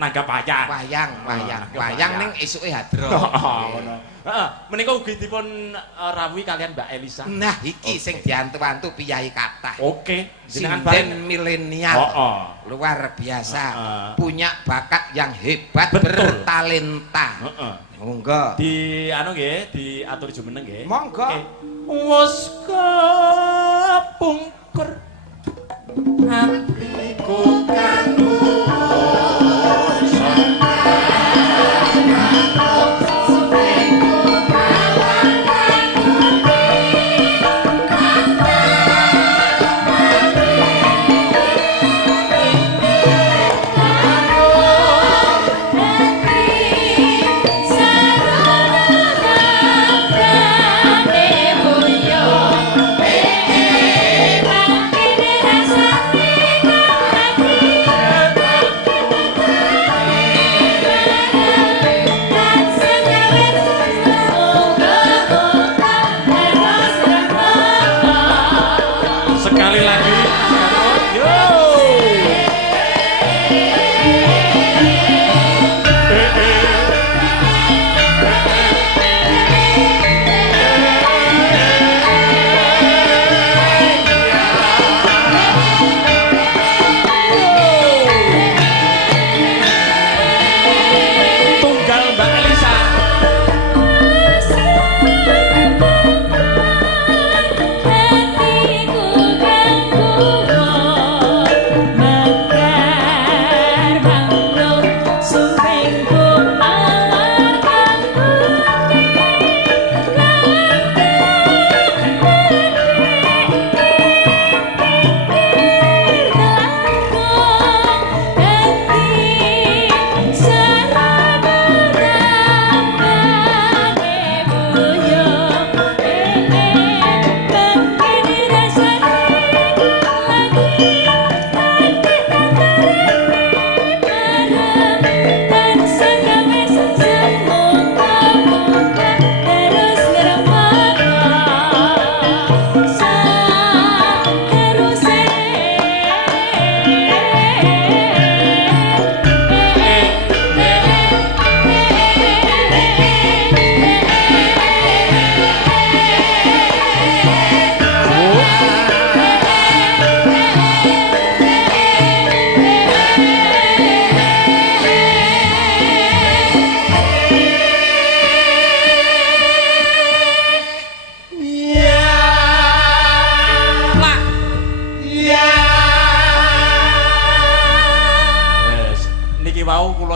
nanggap wayang. Wayang ning esuke hadro. Ngono. Heeh, menika ugi dipun rawuhi kalian Mbak Elisa. Nah, iki sing diantu-antu piyai kathah. Oke, jenengan Sinden milenial. Luar biasa. Punya bakat yang hebat, bertalenta. Monggo. Di anu nggih, diatur jumeneng nggih. Monggo. Wes kapungkur hatiku kanu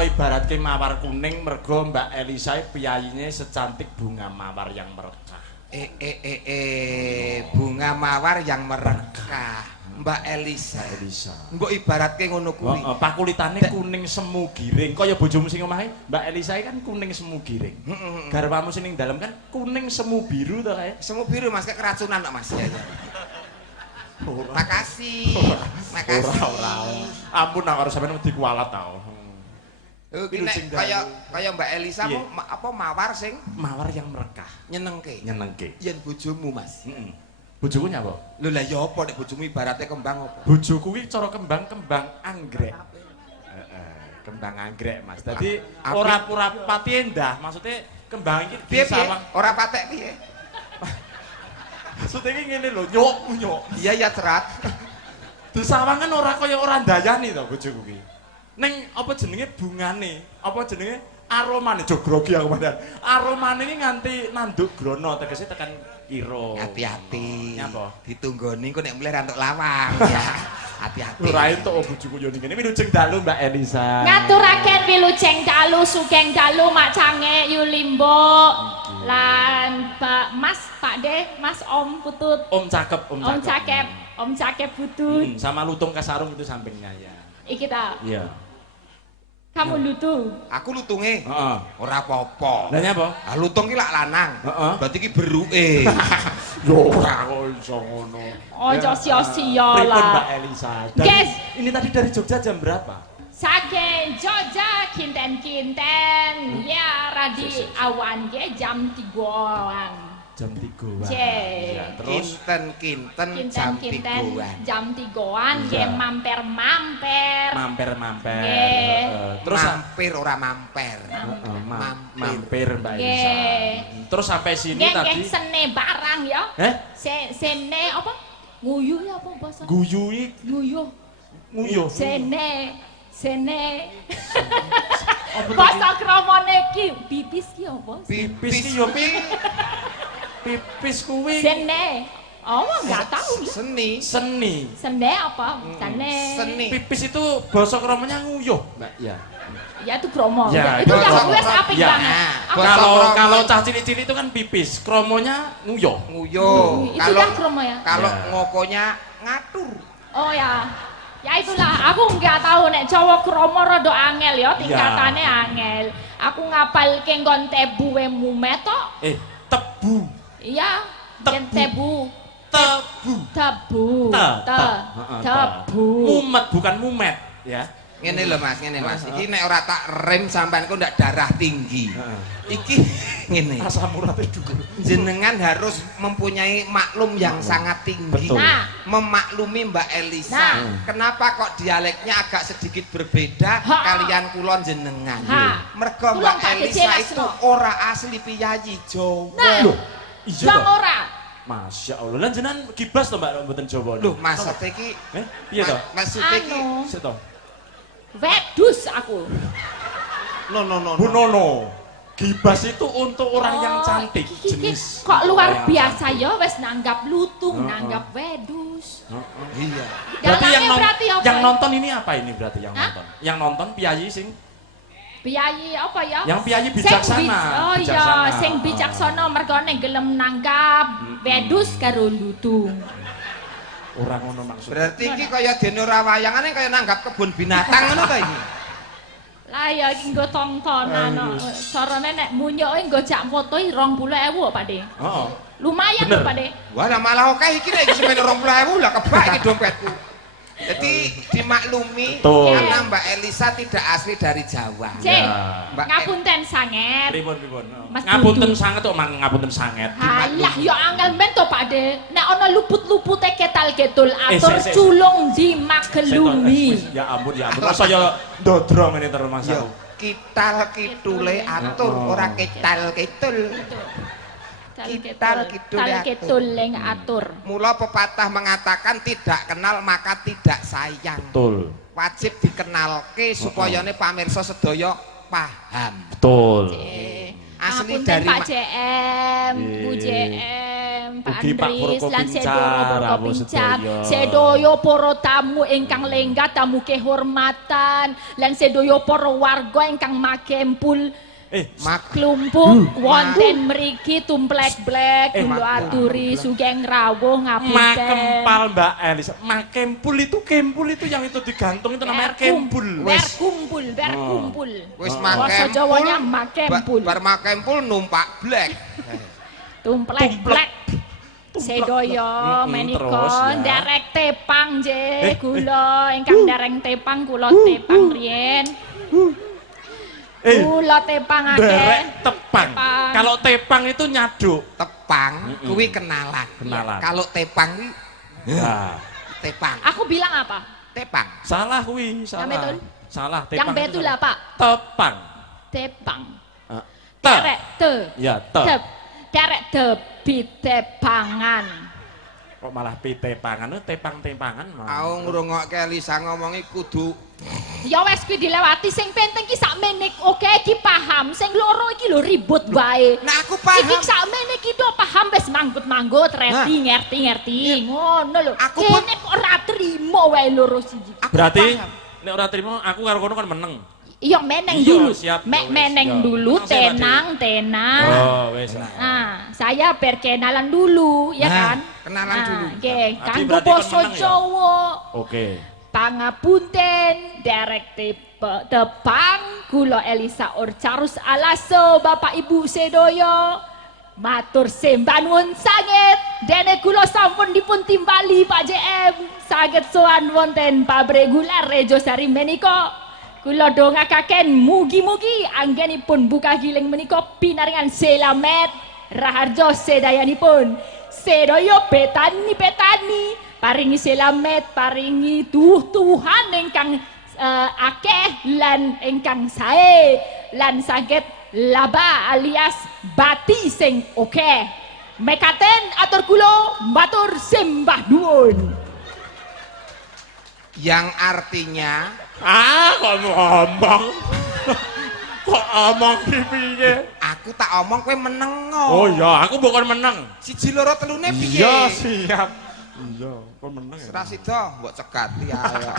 ibaratke mawar kuning mergo Mbak Elisa piyayine secantik bunga mawar yang merekah. Bunga mawar yang merekah. Mbak Elisa. Mbok ibaratke ngono kuwi. Pakulitane kuning semu giring. Kaya bojomu sing omahe, Mbak Elisa kan kuning semu giring. Garwamu sing ning dalem kan kuning semu biru to kae. Semu biru Mas, kayak keracunan kok Mas. Ya. Makasih. Ora. Ampun aku sampeyan wedi kualat ta. Kaya Mbak Elisa apa mawar sing mawar yang merekah, nyenengke. Yen bojomu Mas. Bojoku nyapa? Lho lah ya apa nek bojomu ibaratnya kembang apa? Bojoku kuwi cara kembang anggrek. Kembang anggrek Mas. Dadi ora pura pati endah, maksudnya kembang iki disawang. Ora patek piye? Maksudnya iki ngene lho, nyok. Iya cerat. Disawang kan ora kaya ora ndayani to bojoku kuwi. Ning apa jenenge bungane, apa jenenge aromane jogrogi aku padahal. Aromane iki nganti nanduk grana tegese tekan kira. Hati-hati. Nyapa? Ditunggoni engko nek mulih ra entuk lawang ya. Hati-hati. Ora entuk bojoku yo ning kene wilujeng dalu Mbak Elisa. Ngaturaken wilujeng dalu sugeng dalu Mak Cange Yulimbo. Lan Pak Mas, Pak De, Mas Om Putut. Om cakep. Om cakep Putut. Sama lutung kasarung itu sampingnya ya. Iki ta. Iya. Kamu lutung. Aku lutunge. Heeh. Ora apa-apa. Lah nyapa? Ah lutung ki lak lanang. Heeh. Berarti ki beruke. Yo ora kok iso ngono. Ojo sia-sia Pripun lah. Mbak Elisa? Guys, ini tadi dari Jogja jam berapa? Saking Jogja kinten-kinten. Ya radi awan ge jam 3-an. Jam 3-an. Jee. Ya, terus Kinten jam Kinten 3-an. jam 3-an Iya. nggih mampir-mampir. mampir-mampir. Nggih. Terus mampir ora mamper. mampir Mbak Elisa. Nggih. Terus sampai sini Nggih tadi. nggih sene barang ya. Sene apa? Nguyuh ya apa bahasa? Guyui Nguyuh. nguyuh. Sene. Bahasa kramane ki bibis ki apa? Pipis ki yo pipis kuwi. Sene. Oh, enggak tahu ya. Seni. Sene apa? Sene. Seni. Pipis itu bahasa kromanya nguyuh, Mbak. Ya. Ya itu kromo. Ya, Itu itu udah kromo. wes apik Ya. banget. Aku- Bahasa Kalau kromo. kalau cah cilik-cilik itu kan pipis, kromonya nguyuh. Nguyuh. Itu dah kromo ya. Kalau Ya. ngokonya ngatur. Oh ya. Ya itulah, aku nggak tahu nek cowok kromo rada angel ya, tingkatane angel. Aku ngapal ke nggon tebu we mumet tok. Tebu. Iya, yen Tebu. tebu. Tebu. Tebu. Heeh, Tebu. Mumet bukan mumet, ya. Ngene lho Mas, ngene Mas. Iki nek ora tak rem sampean ku ndak darah tinggi. Iki ngene. Asam uratnya dhuwur. Jenengan harus mempunyai maklum yang sangat tinggi. Betul. Nah. Memaklumi Mbak Elisa. Nah. Kenapa kok dialeknya agak sedikit berbeda Ha. kalian kulon jenengan? Ha. Mergo Kulon Mbak tak Elisa jelas, itu no. ora asli piyayi Jawa. Nah. Loh, iya Jang toh? ora. Masya Allah, lan jenengan gibas to Mbak mboten Jawa. Loh, maksud iki Piye to? maksud iki Anu, Sik to. wedus aku. Bu Nono. Gibas itu untuk orang yang cantik, iki jenis. kok luar orang yang biasa cantik. ya wes nanggap lutung, Heeh. nanggap wedus. iya. Berarti Dalamnya berarti apa? yang nonton ini apa ini berarti yang Hah? nonton? Yang nonton piyayi sing Piyayi apa ya? yang piyayi Sing bijaksana. oh iya, sing bijaksana mergone gelem nanggap wedus karo lutung. Orang ngono maksudnya. Berarti iki kaya dene ora wayangane kaya nanggap kebun binatang ngono ta iki? Lah ya iki nggo tontonan no. Carane nek munyoke nggo jak foto 20.000 kok, Pak De. Heeh. Lumayan Bener. tuh, Pak De. Wah, lah malah oke iki nek semen 20.000 lah kebak iki dompetku. Jadi dimaklumi Betul. karena Mbak Elisa tidak asli dari Jawa. Cek, Ya. Mbak ngapunten sanget. Pripun. Mas Ngapunten Dudu. sanget kok ngapunten sanget. Halah ya angel men to Pak De. Nek ana luput-lupute ketal-ketul atur sik. culung di makelumi. Ya ampun. Masa ya ndodrong ini terus Mas Yo, aku. kital kitule atur ora kital kitul. Kital kidul Ketul leng atur. Mula pepatah mengatakan tidak kenal maka tidak sayang. Betul. Wajib dikenalke supaya pamirsa sedaya paham. Betul. Asli Ngapunten dari Pak JM, Bu Iya. JM, Pak Ugi Pak Andris, Purko lan Pincar, sedaya Purko Abu Pincar, sedaya. sedaya para tamu ingkang lenggah, tamu kehormatan, lan sedaya para warga ingkang makempul klumpuk wonten mriki tumplek-blek kula aturi sugeng rawuh ngapunten. Makempal Mbak Elisa. Makempul itu yang itu digantung itu namanya kempul. Berkumpul. Wis Bahasa Jawanya makempul. Bar makempul numpak blek. Tumplek-blek. Sedaya menika terus, ya. nderek tepang nggih kula ingkang ndereng tepang kula tepang riyen. Kula tepang akeh. Derek tepang. Tepang. Kalau tepang itu nyaduk. Tepang kuwi kenalan. Kenalan. Kalau tepang kuwi Nah, tepang. Aku bilang apa? Tepang. salah kuwi, salah. Yang betul? Salah, Yang tepang. itu betul salah. apa? Tepang. Tepang. Te. Derek te. Ya, te. Tep. Derek debi tepangan. Kok malah pitepangan, tepang-tepangan malah. Aku ngrungokke Elisa ngomongi kudu Ya wes kuwi dilewati sing penting ki sakmene oke iki paham. Sing loro iki lho ribut wae. Nah aku paham. Iki sakmene iki do paham wis manggut-manggut ngerti. Ngono lho. Aku pun- Kene kok ora trimo wae loro siji. Aku Berarti paham. nek ora trimo aku karo kono kan meneng. Iya meneng Iya, dulu. siap, Mek ya wes, meneng ya. dulu, Tenang, saya, tenang. Oh, wes. Nah, saya perkenalan dulu, ya Nah, kan? kenalan dulu. Oke, Adi kanggo berarti kan basa meneng ya? Jawa. Oke. Pangapunten, derek tepang kula Elisa Orcarus Alaso, Bapak Ibu sedoyo. Matur sembah nuwun sanget, dene kula sampun dipun timbali Pak JM. Saged sowan wonten pabrik gula Rejo Sari menika. Kula dongakaken mugi-mugi anggenipun buka giling menika pinaringan selamet raharjo sedayanipun sedaya petani paringi selamet paringi tuhan ingkang akeh lan ingkang sae lan saged laba alias bati sing oke mekaten atur kula matur sembah nuwun. Yang artinya Kok ngomong. Kok omong ki piye? aku tak omong kowe meneng. Oh iya, aku bukan menang. Siji loro telune piye? Iya, siap. Iya, kok menang ya. Ora sida mbok cekati ae.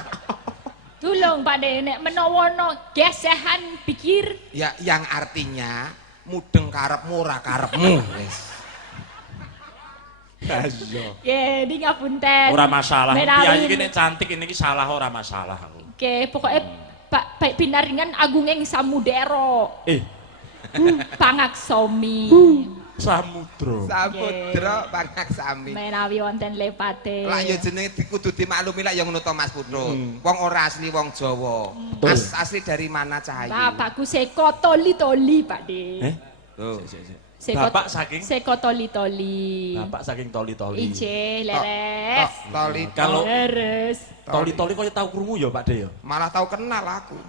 Tulung Pak De nek menawa ana gesehan pikir Ya yang artinya mudeng karepmu ora karepmu wis. Iya. nggih di ngapunten. Ora masalah. Menawi- Piyayi iki nek cantik ini iki salah ora masalah aku. Oke, pokoknya Pak pinaringan agunging samudera. Pangaksomi. Samudra. Samudra pangaksami. Menawi wonten lepate. Lah ya jenenge kudu dimaklumi lah ya ngono to Mas Putra. Wong ora asli wong Jawa. Asli dari mana Cahayu? Bapakku seko toli-toli, Pak De. Tuh. Bapak saking? Seko toli-toli. Bapak saking toli-toli. Ice, leres. Toli Kalau Leres. toli-toli kok tau krungu ya Pak De ya? malah tahu kenal aku.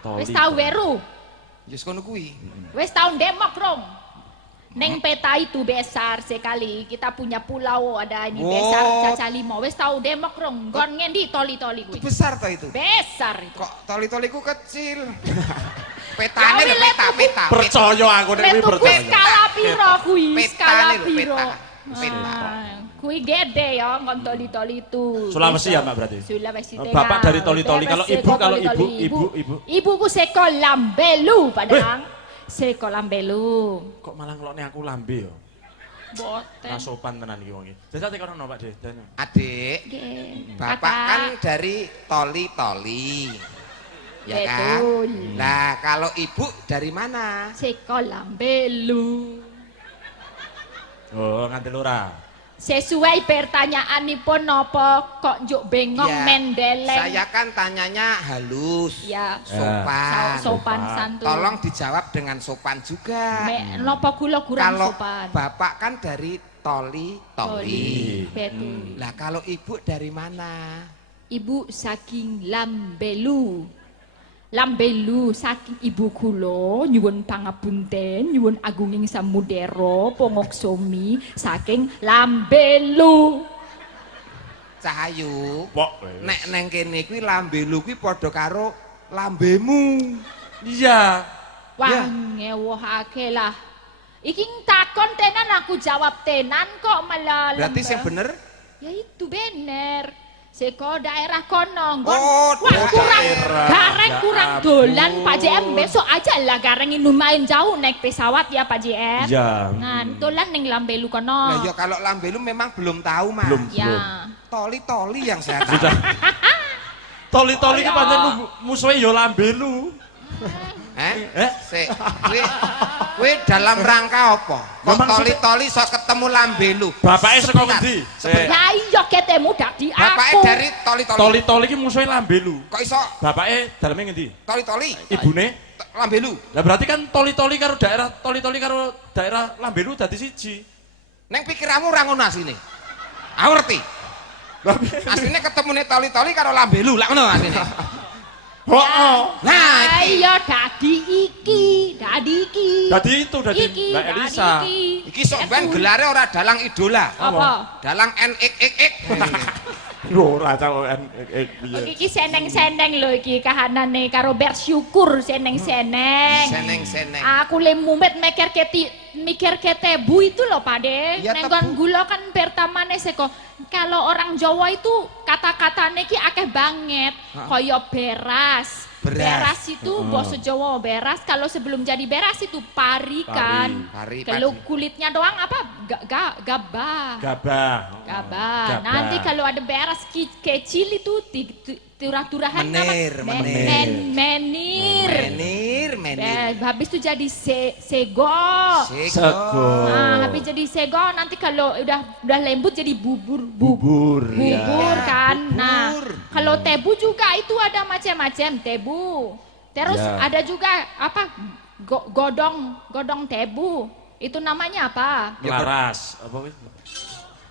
Toli. Wis tau weru. Yes ngono kuwi. Wis tau demok rong. Neng peta itu besar sekali. Kita punya pulau ada ini Oh. besar Caca Lima. Wis tau demok rong. Gon ngendi toli-toli kuwi. Besar to itu. Besar itu. Kok toli-toliku kecil. Petane lho peta. Percaya aku nek kuwi Letuku percaya. skala piro kuwi? Petane Skala lho, piro? peta. Kuwi gede ya ngon toli-toli itu. Sulawesi ya Mbak berarti? Sulawesi Tengah. Bapak dari toli-toli. Kalau Bebas ibu, seko kalau toli-toli. ibu. Ibuku seko Lambelu padang. Seko Lambelu. Kok malah ngelokne aku lambe ya? Boten. Ora sopan tenan iki wong iki. Jajal tekan ono Pak De. Adik, Nggih. Bapak kan dari toli-toli. Ya kan? Betul. Nah, kalau ibu dari mana? Seko Lambelu. Oh, ngandel ora. Sesuai pertanyaanipun napa kok njuk bengong Ya, mendeleng? Saya kan tanyanya halus, Ya, sopan. sopan santun. Tolong dijawab dengan sopan juga. Napa kula kurang Kalau sopan? Bapak kan dari toli-toli. Betul. Lah kalau ibu dari mana? Ibu saking Lambelu. Lambelu saking ibu kula nyuwun pangapunten, nyuwun agunging samudera pangoksomi saking Lambelu. Cahayu. Pok. Nek neng kene kuwi lambelu kuwi padha karo lambemu. Iya. Wah, Ya. ngewohake lah. Iki takon tenan aku jawab tenan kok malah Berarti sing lembe. bener? Ya itu bener. Seko daerah kono. Nggon. Oh, Wah, kurang daerah. gareng Ya kurang ampun. dolan Pak JM. Besok aja lah gareng lumayan jauh naik pesawat ya Pak JM. Iya. Nah, dolan ning Lambelu kono. Lah ya kalau lambelu memang belum tahu, Mas. Belum. Ya. Toli-toli yang saya tahu. Sudah. Toli-toli ki Ayo. pancen musuhe ya lambelu. Sik, kuwi dalam rangka apa? Kok Memang toli-toli sok ketemu lambelu? Bapake saka Sebentar, ngendi? sebentar. Ya iya ketemu dadi aku. Bapake dari toli-toli. Toli-toli ki musuhe lambelu. Kok iso Bapake daleme ngendi? toli-toli? Ibune? Lambelu. Lah berarti kan toli-toli karo daerah lambelu dadi siji. Neng pikiranmu ora ngono asline. Aku ngerti. Asline ketemune toli-toli karo lambelu, lak ngono asline. Heeh. Nah, iki. Ayo dadi iki. Dadi itu dadi Iki, Mbak dadi Elisa. Iki sok ben gelare ora dalang idola. Apa? Dalang NXXX. Ora cawokan piye. Iki seneng-seneng lho iki kahanane karo bersyukur seneng-seneng. Seneng-seneng. Aku le mumet mikir ke tebu itu loh Pak De. Ya, Nenggon tebu. gula kan pertamane seko. Kalau orang Jawa itu kata-katane ki akeh banget. Kaya beras. Beras. Itu basa Jawa beras. Kalau sebelum jadi beras itu pari kan. Pari, Kalau pari. kulitnya doang apa? Gabah. Gabah. Gabah. Gabah. Nanti kalau ada beras kecil itu turah-turahan Menir, menir. menir. Menir. Habis itu jadi sego. Sego. Nah, habis jadi sego nanti kalau udah lembut jadi bubur Bubur. bubur Ya, kan. Nah, bubur. kalau tebu juga itu ada macam-macam tebu. Terus Ya. ada juga apa godong tebu. Itu namanya apa? Laras, apa wis?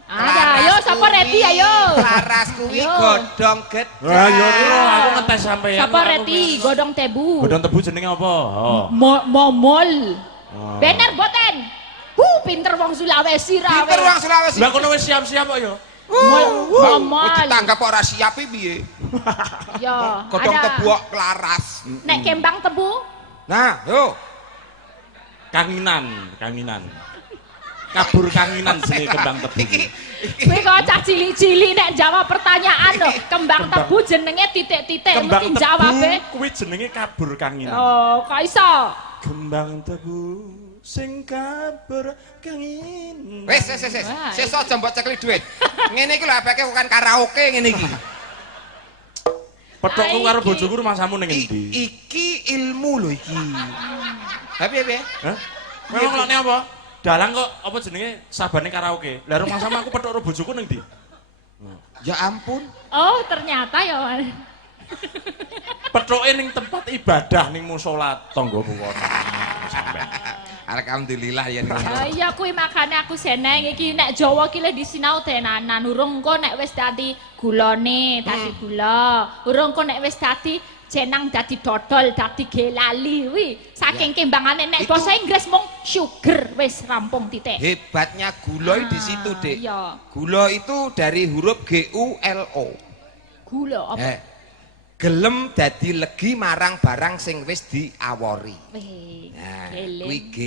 Ada, ayo siapa ready ayo. Laras kuwi Ayo. godhong gedhe. Wah, yo aku ngetes sampean. Siapa ready? Godong tebu. Godhong tebu jenenge apa? Oh. Momol. Oh. Bener boten. Pinter wong Sulawesi ra. Pinter wong Sulawesi. Lah kono wis siap-siap kok ya. Momol. Ditanggap ora siap piye? Ya, Godhong ada. tebu kok laras. Nek kembang tebu, Nah, yo. Kanginan. Kabur kanginan jenenge kembang tebu. kowe kok cah cilik-cilik nek jawab pertanyaan lho. Kembang tebu jenenge titik-titik Kembang mesti tebu jawabe. kuwi jenenge kabur kanginan. Oh, kok iso? Kembang tebu sing kabur kanginan. Wis. Wah, Sesuk aja mbok cekli dhuwit. Ngene iki lho apake bukan karaoke ngene iki. Petukku karo Iki. bojoku rumahmu ning endi? Iki ilmu lho iki. Ha piye? Hah? Kowe ngelokne apa? Dalang kok apa jenenge sabane karaoke. Lah rumah sama aku petuk karo bojoku ning ndi? Ya ampun. Oh, ternyata ya. Petuke ning tempat ibadah ning musala tangga kono. Sampai. Alhamdulillah ya. Iya kuwi makane aku seneng iki nek Jawa ki le disinau tenanan. Urung engko nek wis dadi gulane, dadi gula. Urung engko nek wis dadi jenang dadi dodol, dadi gelali kuwi. Saking kembangane nek Itu- basa Inggris mung sugar wis rampung titik. Hebatnya gula di situ, Dek. Iya. Gula itu dari huruf GULO. Gula apa? Gelem dadi legi marang barang sing wis diawori. Weh, Nah, gelem. kuwi G.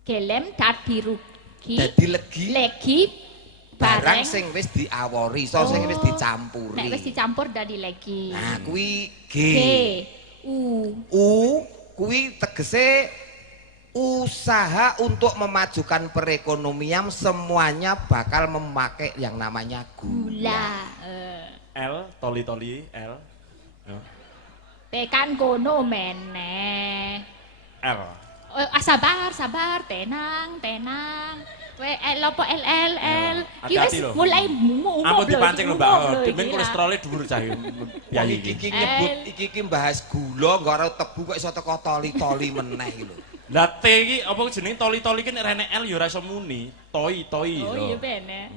Gelem dadi rugi. Dadi legi Legi barang bareng sing wis diawori, so sing wis dicampuri. nek wis dicampur dadi legi. Nah, kuwi G. G. U. U kuwi tegese usaha untuk memajukan perekonomian semuanya bakal memakai yang namanya Gula. L toli L. Ya. Tekan kono meneh. L. Sabar, tenang. Kowe L apa L. Ki wis Hati-hati lho. mulai umum Aku dipancing lho, Mbak. Demen iki. kolesterolnya dhuwur cah. Wong iki nyebut iki bahas gula nggak ora tebu kok iso teko toli-toli meneh iki lho. Lah T iki apa jenenge toli-toli ki nek rene L ya ora iso muni. Toi. Oh iya bener.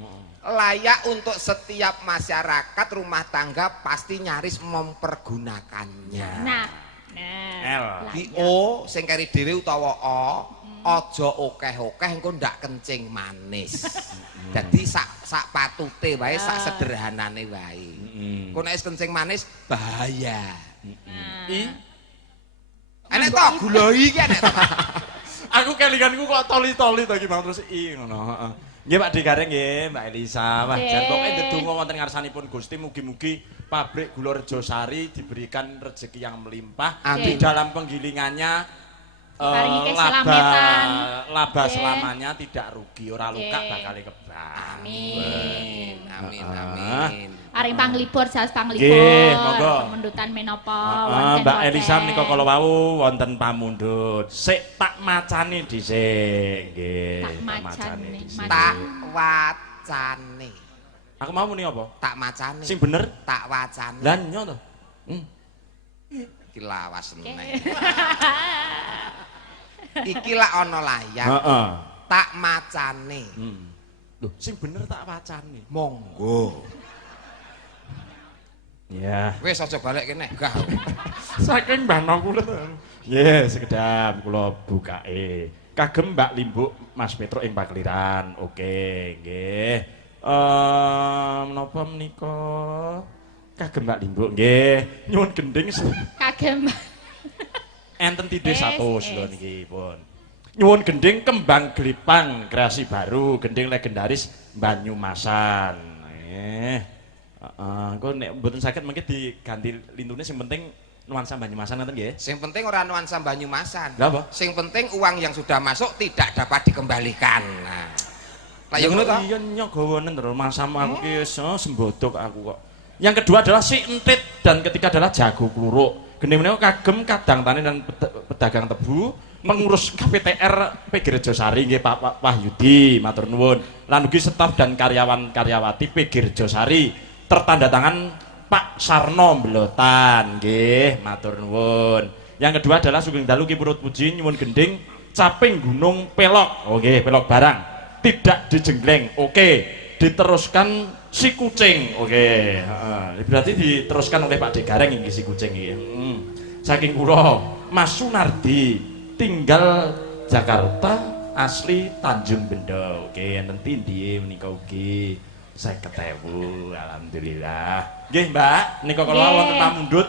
Layak untuk setiap masyarakat rumah tangga pasti nyaris mempergunakannya. Nah. L. Di O sing kari dhewe utawa O aja okeh-okeh engko ndak kencing manis. Jadi sak patute wae, sak sederhanane wae. Engko nek wis kencing manis bahaya. I. Enek to gula iki enek to. Aku kelinganku kok toli-toli to iki Bang terus I ngono, heeh. Nggih Pak Digareng nggih, Mbak Elisa. Wah, jan pokoke ndedonga wonten ngarsanipun Gusti mugi-mugi pabrik gula Rejosari diberikan rezeki yang melimpah di Amin. dalam penggilingannya Paringi keselamatan. laba Oke. selamanya tidak rugi, ora luka Oke. bakal kebang. Amin. Paring panglipur, jas panglipur. Nggih, monggo. Pemundutan menapa Mbak Elisa menika kala wau wonten pamundhut. Sik tak macani dhisik, nggih. Tak macani, dhisik. Tak wacane. Aku mau muni apa? Tak macane. Sing bener Tak wacane. lan nyo to. Iki lawas meneh. Iki lak ana layang. Heeh. Tak macane. Loh, sing bener tak wacane. Monggo. Ya. Wis aja balik kene. Gah. Saking Mbah Nong kula to. Nggih, sekedap kula bukake. Kagem Mbak Limbuk Mas Petro ing Pakliran. Oke, nggih. Menapa menika? Kagem Mbak Limbuk nggih. Nyuwun gending Kagem. enten tidih Yes, 100 lho yes. niki pun. Nyuwun gending kembang glipang kreasi baru, gending legendaris Banyumasan. Engko nek mboten saged mengke diganti lintune sing penting nuansa Banyumasan ngoten nggih. Sing penting ora nuansa Banyumasan. Lha apa? Sing penting uang yang sudah masuk tidak dapat dikembalikan. Nah. Lah ya ngono to? Iya nyogawanen terus masamu aku ki wis sembodok aku kok. Yang kedua adalah si entit dan ketiga adalah jago kluruk. Gending menika kagem kadang tani dan pedagang tebu, pengurus KPTR PG Rejosari nggih Pak Wahyudi, matur nuwun. Lan ugi staf dan karyawan-karyawati PG Rejosari tertanda tangan Pak Sarno Mbelotan nggih, matur nuwun. Yang kedua adalah sugeng dalu Ki Purut Puji nyuwun gending Caping Gunung Pelok. Oke, Pelok Barang. Tidak dijenggleng. Oke, diteruskan si kucing. Oke, berarti diteruskan oleh Pak De Gareng ini si kucing ini. Saking kula Mas Sunardi tinggal Jakarta asli Tanjung Bendo. Oke, nanti dia menika ugi 50.000. Alhamdulillah. Nggih, Mbak, nika kula wonten pamundhut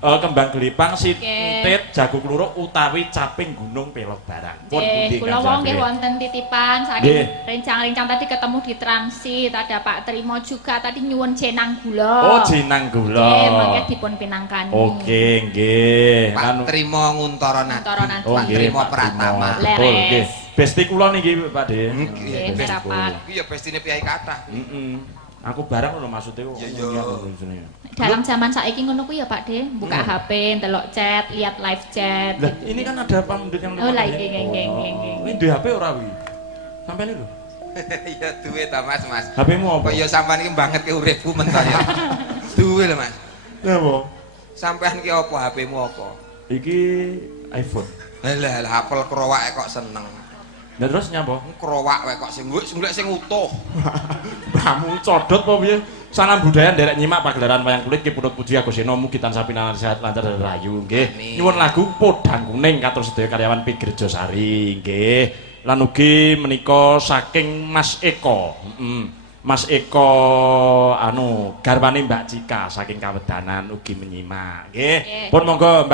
kembang gelipang sintit jago kluruk utawi caping Gunung Pelok Barang. Pun pundi kula wong nggih wonten titipan saking rencang-rencang tadi ketemu di transit, ada Pak Trimo juga tadi nyuwun jenang gula. Oh, jenang gula. Nggih, mangke dipun pinangkani. Oke, nggih. Pak Trimo Nguntara Nadi. Oh, Pak Trimo Pratama. Betul, nggih. Besti kula niki, Pak De. Nggih, rapat. Iki ya bestine piyai kathah. Aku barang lho maksudnya kok. Iya. Dalam zaman saiki ngono kuwi ya Pak De, buka HP, ndelok chat, lihat live chat. Lah, gitu. ini kan ada pamundhut yang Oh, lah nggih. Ini di HP ora wi. Sampai ini lho. Iya duwe ta Mas. HP-mu apa? Kok ya sampean iki banget ke uripku menton ya. Duwe lho Mas. Napa? Sampean ki apa HP-mu apa? Iki iPhone. Lah Apple krowake kok seneng. Lah terus nyapa? Krowak wae kok sing golek sing utuh. Kamu codot apa piye? Salam budaya nderek nyimak pagelaran wayang kulit ki punut puji Agustina mugi tansah pinanan sehat lancar dan rahayu nggih. Nyuwun lagu Podang Kuning katur sedaya karyawan Pigrejo Sari nggih. Lan ugi menika saking Mas Eko. Mas Eko garwane Mbak Cika saking Kawedanan ugi menyimak nggih. Pun monggo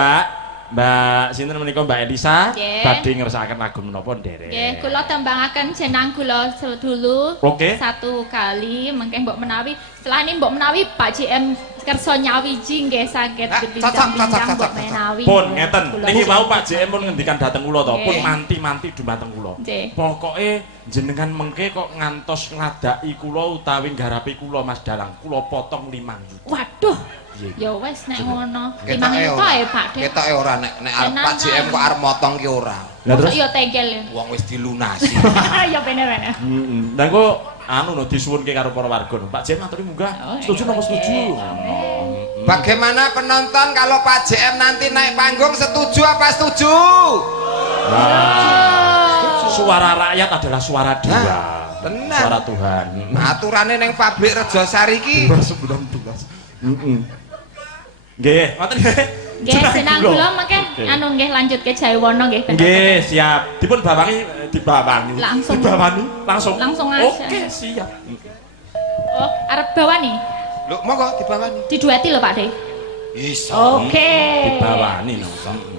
Mbak sinten menika Mbak Elisa badhe ngersakaken lagu menapa nderek. Nggih, kula tembangaken jenang kula dulu. Oke. Satu kali mengke mbok menawi, setelah ini mbok menawi Pak JM kersa nyawiji nggih saged dipindang-pindang mbok menawi. Pun ngeten, niki wau Pak JM pun ngendikan dhateng kula to, pun manti-manti dumateng kula. Pokoke jenengan mengke kok ngantos ngladaki kula utawi nggarapi kula Mas Dalang, kula potong 5 juta. Waduh. Ya wis nek ngono. 5 Ketoke juta ya Pak De. Ketoke ora nek arep Pak JM kok arep motong ki ora. Lah terus ya tegel ya. Wong wis dilunasi. Ya bener-bener. Lah kok disuwunke karo para warga. Pak JM maturi munggah. Setuju napa setuju? Bagaimana penonton kalau Pak JM nanti naik panggung setuju apa setuju? Suara rakyat adalah suara dia. Benar. Suara Tuhan. Aturane ning pabrik Rejosari iki 19. Nggih, ngoten nggih. Nggih, senang kula mangke nggih lanjut ke Jayawana nggih. Nggih, siap. Dipun dibawangi. Langsung. Dibawani langsung. Langsung aja. Oke, siap. Oh, arep bawani? Lho, monggo dibawani. Didueti lho Pak De. Iso. Oke. Dibawani langsung.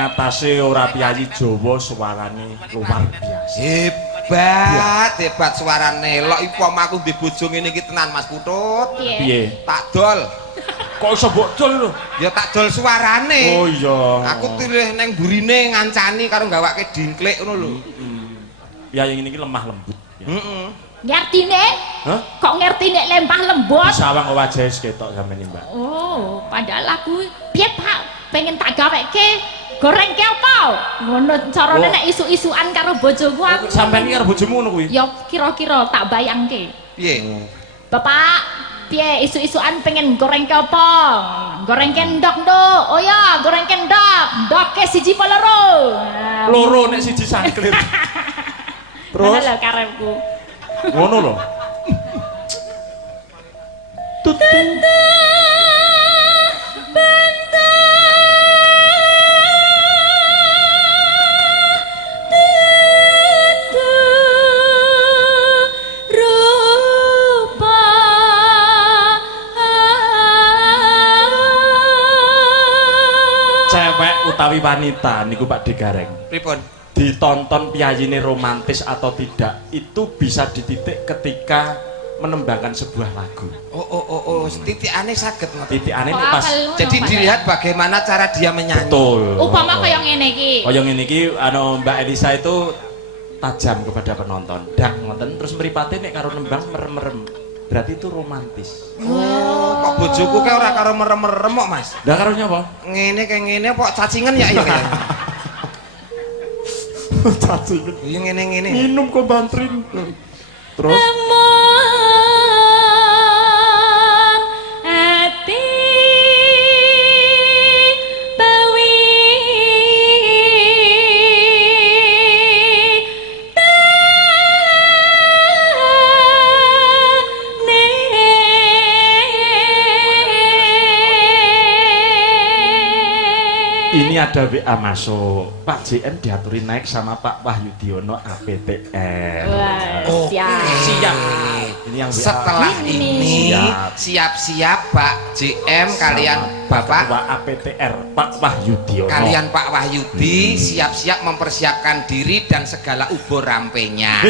Atase ora piyayi Jawa suarane luar biasa. Hebat suarane. Lok iku aku ndek bojo ngene iki tenan Mas Putut. Piye? Tak dol. Kok iso mbok dol lho? Ya tak dol suarane. Oh iya. Aku tilih neng burine ngancani karo gawake dingklik ngono lho. Ya yang ini lemah lembut. Heeh. Ngertine? Hah? Kok ngertine lempah lembut? Sawang wajah ketok sampeyan Mbak. Oh, padahal aku piye Pak? Pengen tak gaweke goreng ke apa? Ngono carane nek isu-isuan karo bojoku aku. Sampeyan iki karo bojomu ngono kuwi? Ya kira-kira tak bayangke. Piye? Bapak, piye isu-isuan pengen goreng ke apa? Goreng ke ndok, Nduk. Oh ya, goreng ke ndok. Ndok ke siji apa loro? Loro nek siji sangklit. Terus lho karepku. ngono lho. Cewek utawi wanita niku Pak De Gareng. Pripun? Ditonton piyayine romantis atau tidak itu bisa dititik ketika menembangkan sebuah lagu. Oh, titikane saged ngoten. Titikane nek pas Jadi dilihat bagaimana cara dia menyanyi. betul. Upama kaya ngene iki. Kaya ngene iki Mbak Elisa itu tajam kepada penonton. Dak ngoten terus mripate nek karo nembang merem-merem. Berarti itu romantis. Oh, kok bojoku kayak ora karo merem-merem kok, Mas. Lah karo nyapa? Ngene kayak ngene kok cacingan ya iya. Caci. Iya ngene-ngene. Minum kok bantrin. Terus ini ada WA masuk. Pak JM diaturin naik sama Pak Wahyudiono APTR. Wah, Oke. siap. Ini yang WA. Setelah ini Siap. siap-siap Pak JM kalian Bapak Ketua APTR Pak Wahyudiono. kalian Pak Wahyudi siap-siap mempersiapkan diri dan segala ubur rampenya.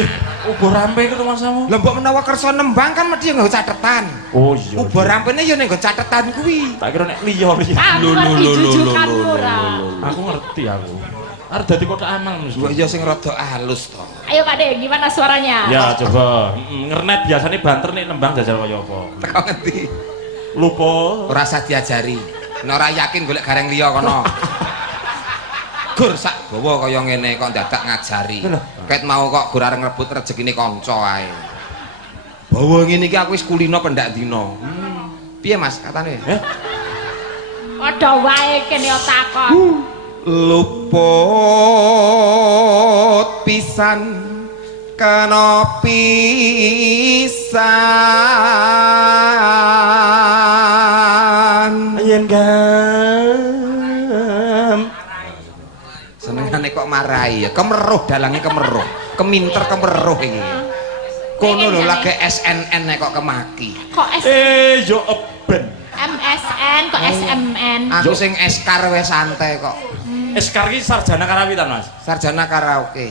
Ubur rampe itu masamu. Lah mbok menawa kersa nembang kan mesti nggo catetan. Oh iya. Ubur rampene ya ning nggo catetan kuwi. Tak kira nek liya. Aku ngerti jujukan ora. Aku ngerti aku. Arep dadi kotak amal mesti. Mbok ya sing rada halus to. Ayo Pak De, gimana suaranya? Ya coba. Ngernet biasanya banter nih nembang jajal kaya apa. Teko ngendi? Lupa. Ora usah diajari. Nek ora yakin golek gareng liya kono. Gur sak gawa kaya ngene kok dadak ngajari. Ket mau kok gur areng rebut rezekine kanca ae. Bawa ngene iki aku wis kulino pendak dina. Piye Mas katane? Padha wae kene takon. Luput pisan kena pisan. Yen gam. Senengane kok marahi ya, kemeruh dalange kemeruh, keminter kemeruh iki. Kono lho lagi SNN kok kemaki. Kok Yo eben. MSN kok SMN? Aku sing eskar wis santai kok. Eskar iki sarjana karawitan, Mas. Sarjana karaoke.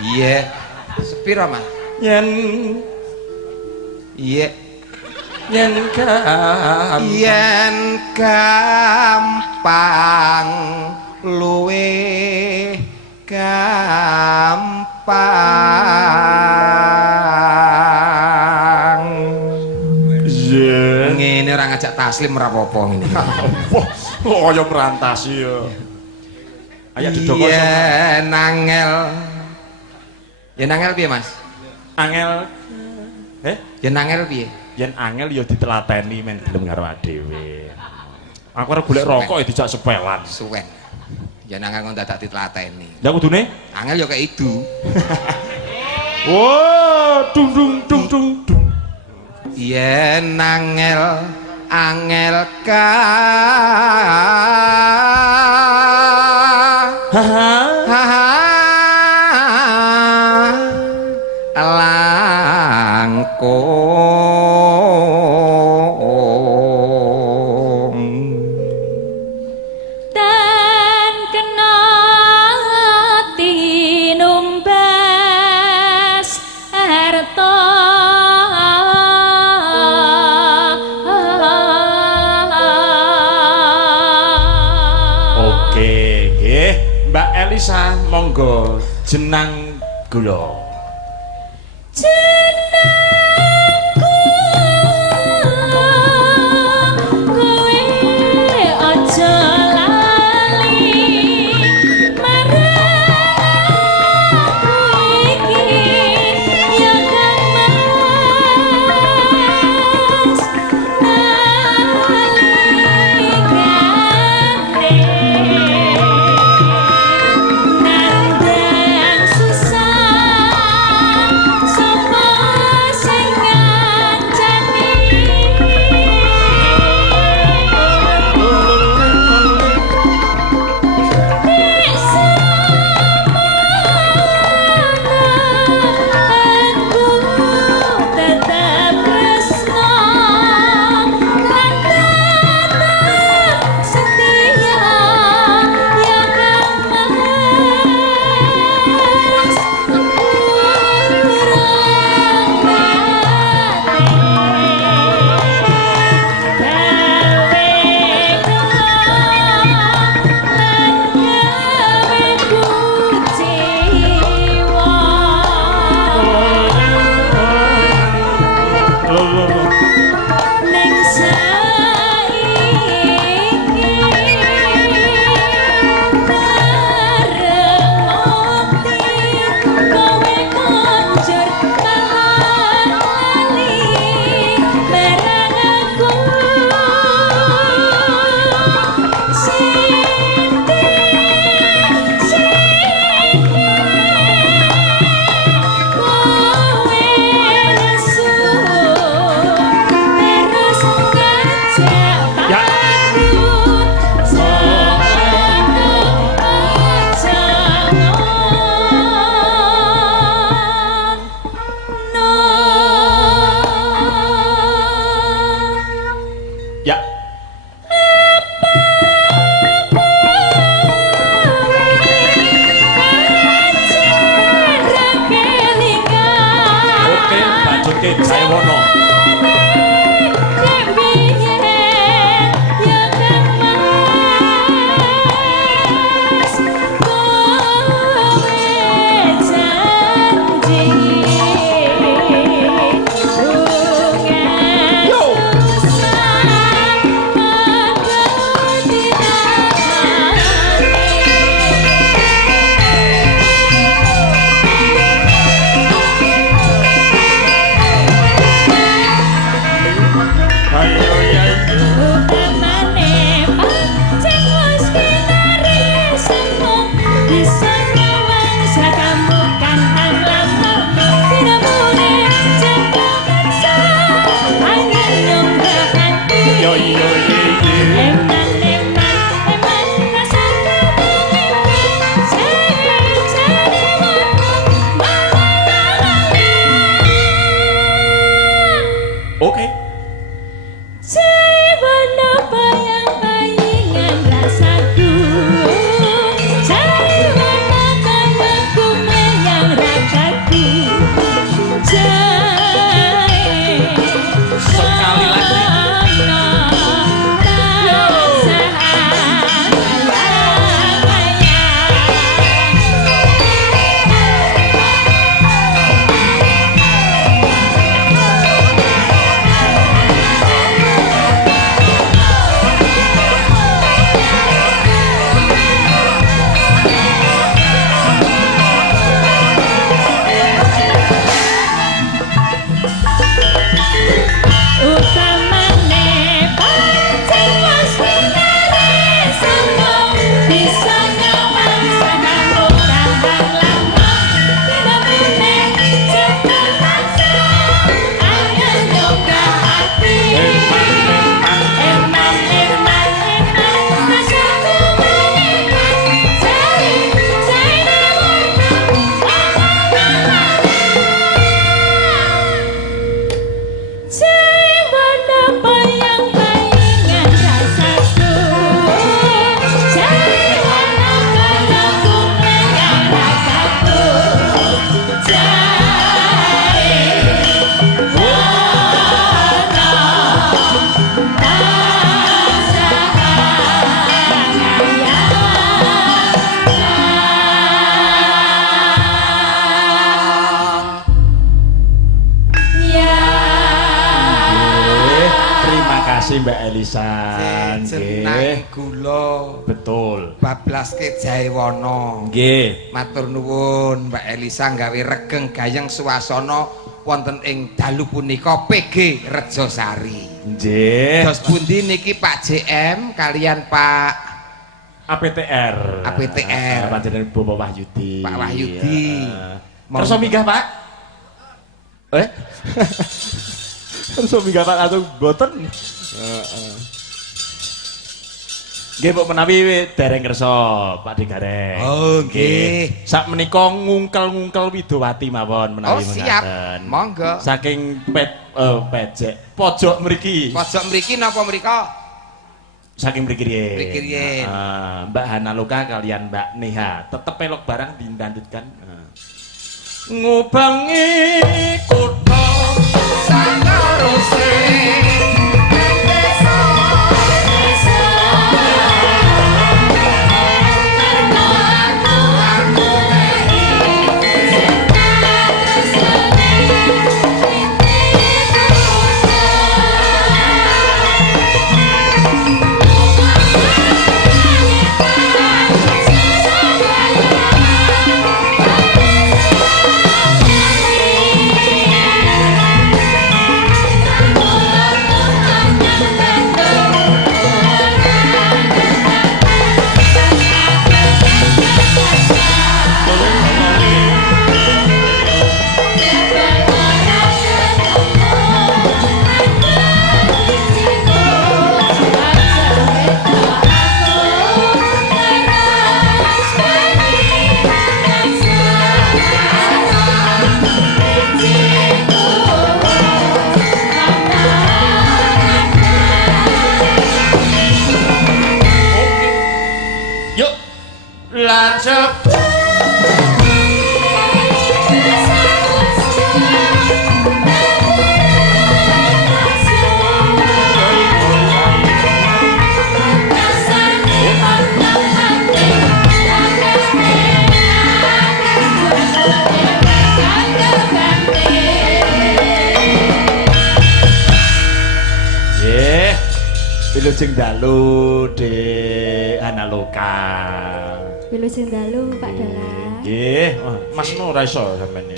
Iya. Sepiro, Mas? Yen Iya. yen gam. Yen gampang luwih gampang. Yen Ngene ora ngajak taslim ora apa-apa ngene. wah, kaya merantasi ya. Ayo duduk kok. Yen angel. Yen angel piye, Mas? Angel. Yen angel piye? Yen angel ya ditelateni men gelem karo dhewe. Aku arep golek rokok ya dijak sepelan. Suwen. Yen angel kok dadak ditelateni. Ya kudune? Angel ya kayak itu. Wah, dung dung dung dung dung. Yen angel angel ka langkung Dan kena tinumbas harta Oke, nggih. Mbak Elisa, monggo jenang gula. Nandang susah kasih Mbak Elisa. Jeneng gula. Betul. Bablaske Jaewana. Nggih. Matur nuwun Mbak Elisa gawe regeng gayeng suasana wonten ing dalu punika PG Rejosari. Nggih. Dos pundi niki Pak JM kalian Pak APTR. APTR. Panjenengan Bapak Wahyudi. Pak Wahyudi. Kersa minggah, Pak? Kersa minggah Pak atau boten? Nggih, Mbok menawi dereng kersa Pak Digareng. Oh, nggih. Sak menika ngungkel-ngungkel Widowati mawon menawi Oh, siap. mengaten. Monggo. Saking pejek pojok mriki. Pojok mriki napa mrika? Saking mriki riyen. Mriki riyen. Mbak Hana Loka kalian Mbak Neha tetep pelok barang dindandutkan. Ngubangi kutha Sangarose. lancep. Wilujeng dalu de analoka. Wilujeng dalu Pak Dalang. Nggih, Mas Nu ora iso sampeyan.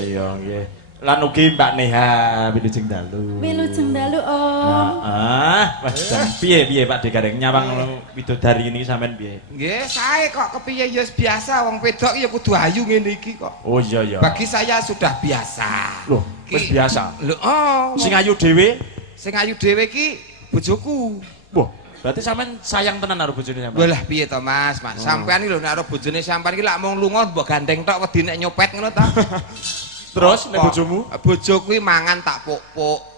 Ayo nggih. Lan ugi Mbak Neha wilujeng dalu. Wilujeng dalu Om. Heeh, wis jam piye Pak Dekareng nyawang widodari ini sampean piye? Nggih, sae kok kepiye ya biasa wong wedok ya kudu ayu ngene iki kok. Oh iya ya. Bagi saya sudah biasa. Loh, wis biasa. Lho, oh. Sing ayu dhewe? Sing ayu dhewe ki bojoku. Wah, berarti sampean sayang tenan karo bojone sampean. Walah piye to Mas? Mas, sampean iki lho nek karo bojone sampean iki lak mung lunga mbok gandeng tok wedi nek nyopet ngono ta. Terus nek bojomu? Bojoku kuwi mangan tak puk-puk.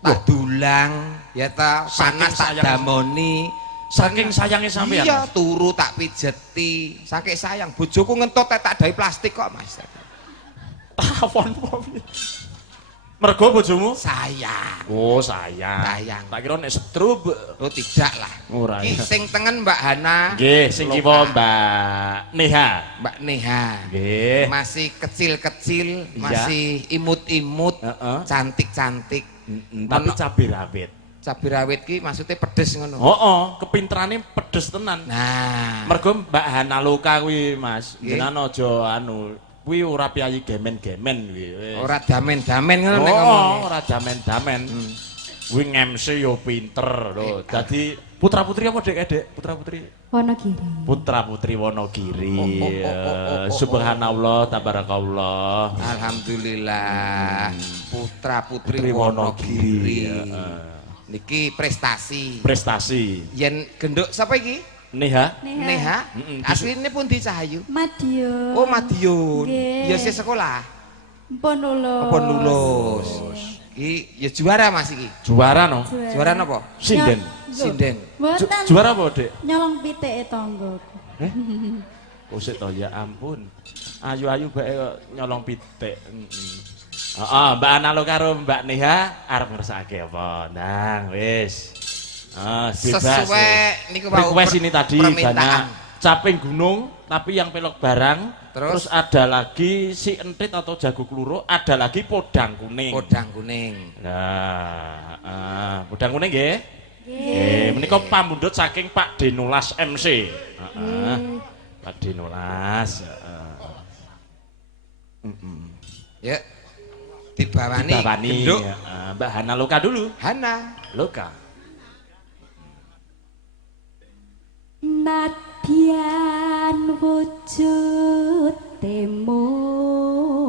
Tak dulang, ya ta, panas tak damoni. Saking sayange sampean. Iya, turu tak pijeti. Saking sayang bojoku ngentot tak dahi plastik kok, Mas. Tawon piye? Mergo bojomu? Sayang. Oh, sayang. Sayang. Tak kira nek setrub. Oh, tidak lah. Ora. Ki sing tengen Mbak Hana. Nggih, sing kiwa Mbak Neha. Mbak Neha. Nggih. Masih kecil-kecil, Iya. masih imut-imut, Heeh. cantik-cantik. Tapi cabai rawit. Cabai rawit ki maksudnya pedes ngono. Heeh, kepinterane pedes tenan. Nah, Mergo Mbak Hana Loka kuwi, Mas. Nggih. Jenengan aja anu, kuwi ora piyayi gemen-gemen kuwi. Wis. ora damen-damen ngono nek Oh, ngomong. ora damen-damen. Kuwi ngemsi yo pinter lho. Dadi putra-putri apa Dek? Putra-putri? Wonogiri. Putra-putri Wonogiri. Oh. Subhanallah, tabarakallah. Alhamdulillah. Putra-putri Putri Wonogiri. Wonogiri. Niki prestasi. Prestasi. Yen genduk sapa iki? Neha. Neha. Asline pundi Cahayu? Madiun. Oh, Madiun. Nggih. Ya sih sekolah. Mpun lulus. Apa lulus? Ki ya juara Mas iki. Juara no. Juara napa? Sinden. Sinden. Mboten. Juara apa, Dek? Nyolong pitike tanggoku. Oh, sik to, ya ampun. Ayu-ayu bae kok nyolong pitik. Heeh, Mbak Analo karo Mbak Neha arep ngersakake apa? Nang, wis. Bebas. Sesuai niku mau Request ini tadi permintaan. banyak caping gunung tapi yang pelok barang Terus ada lagi si entit atau jago keluro, ada lagi podang kuning. Podang kuning. Nah, podang kuning nggih. Nggih, menika pamundhut saking Pak Denolas MC. Heeh. Pak Denolas, Ya. Dibawani genduk. Mbak Hana Loka dulu. Hana Loka. Nadyan wujud temung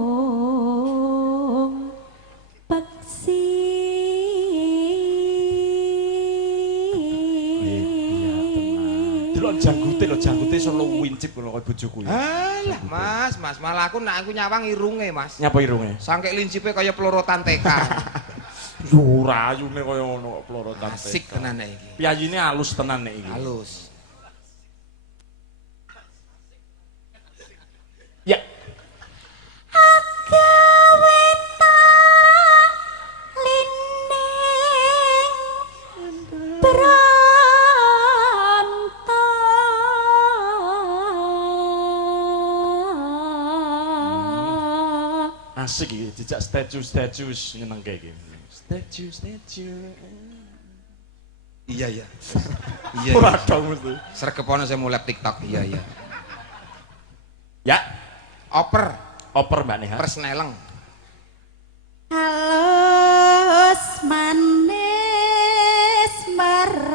peksi Delok janggute solo wincip kula kaya bojoku. Alah, Mas, malah aku nyawang irunge, Mas. Nyapa irunge? Sangke lincipe kaya pelorotan TK. Yo rayune kaya ngono pelorotan. Asik tenan nek iki. Piyayine alus tenan nek iki. Halus. Ya. agawe tak lining berontak. Asik iki dijak statue nyenengke iki. Statue. Iya. Ora dong mesti. Sregepane saya mulai TikTok. Iya. Ya, Oper Mbak Neha. persneleng. Halus manis merak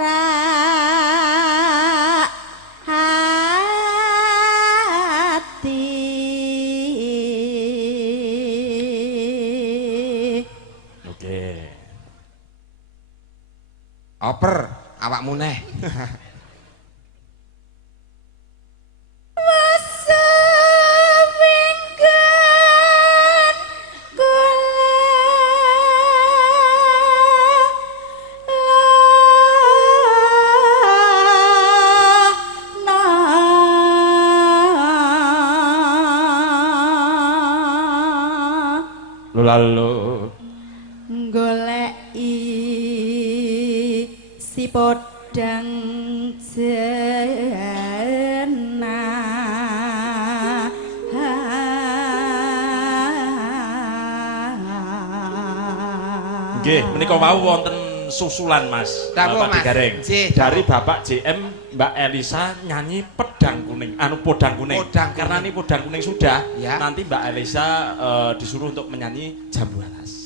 hati. Oke. Oper awakmu neh. Lalu Goleki si podang jena nggih, menika wau wonten susulan Mas. Dawuh, Bapak Mas. Digareng. Nggih, Dari dawuh. Bapak JM Mbak Elisa nyanyi pedang kuning, podang kuning. Podang Karena kuning. ini podang kuning sudah, Ya. nanti Mbak Elisa disuruh untuk menyanyi Jambu Alas.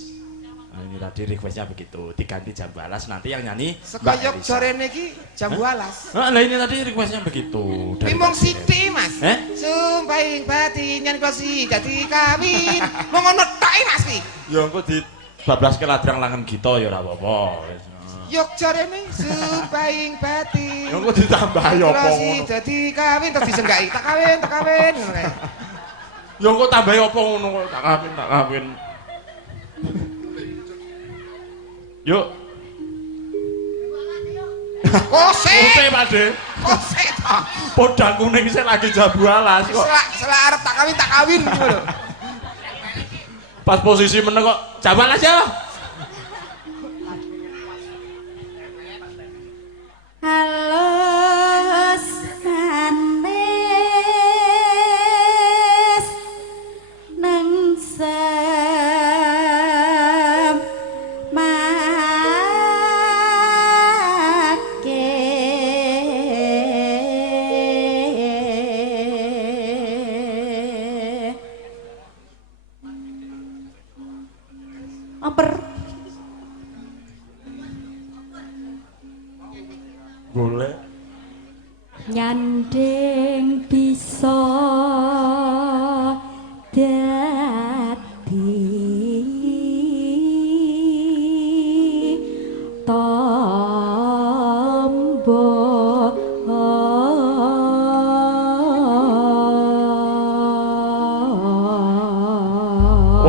Nah, ini tadi requestnya begitu, diganti Jambu Alas, nanti yang nyanyi Mbak Sekayok Elisa. jorene iki jambu alas. Nah, ini tadi requestnya begitu. dari Mimong Pak JM. sithik, Mas. Sumpaing batin nyen klosi dadi kawin. Mong ngono tok Mas iki. Ya engko di bablas ke ladrang langen kita ya ora apa-apa. Wis. Yok jarene sumpaing batin. Ya engko ditambahi apa Klosi ngono. dadi kawin terus disenggaki. Tak kawin ngono kae. Ya engko tambahi apa ngono kok tak kawin. Yuk. Kose. Oke, Pak De. Kose to. Podang kuning sih lagi Jambu Alas kok. Selak arep tak kawin ngono lho. Pas posisi meneng kok Jambu Alas ya. halus manis nengsem make oper Golek. nyanding bisa dadi tombo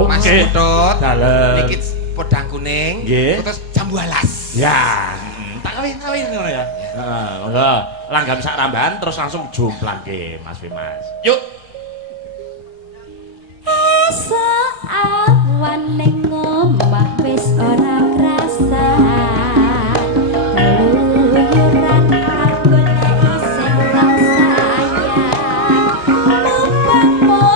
Mas Oke. Putut. Dalem. Niki podang kuning. Nggih. Terus jambu alas. Ya. Tak kawin ngono ya. Heeh, monggo. Langgam sak rambahan terus langsung jomplangke Mas Mas. Yuk. esuk awan ning omah wis ora krasa keluyuran golek sing tak sayang lupamu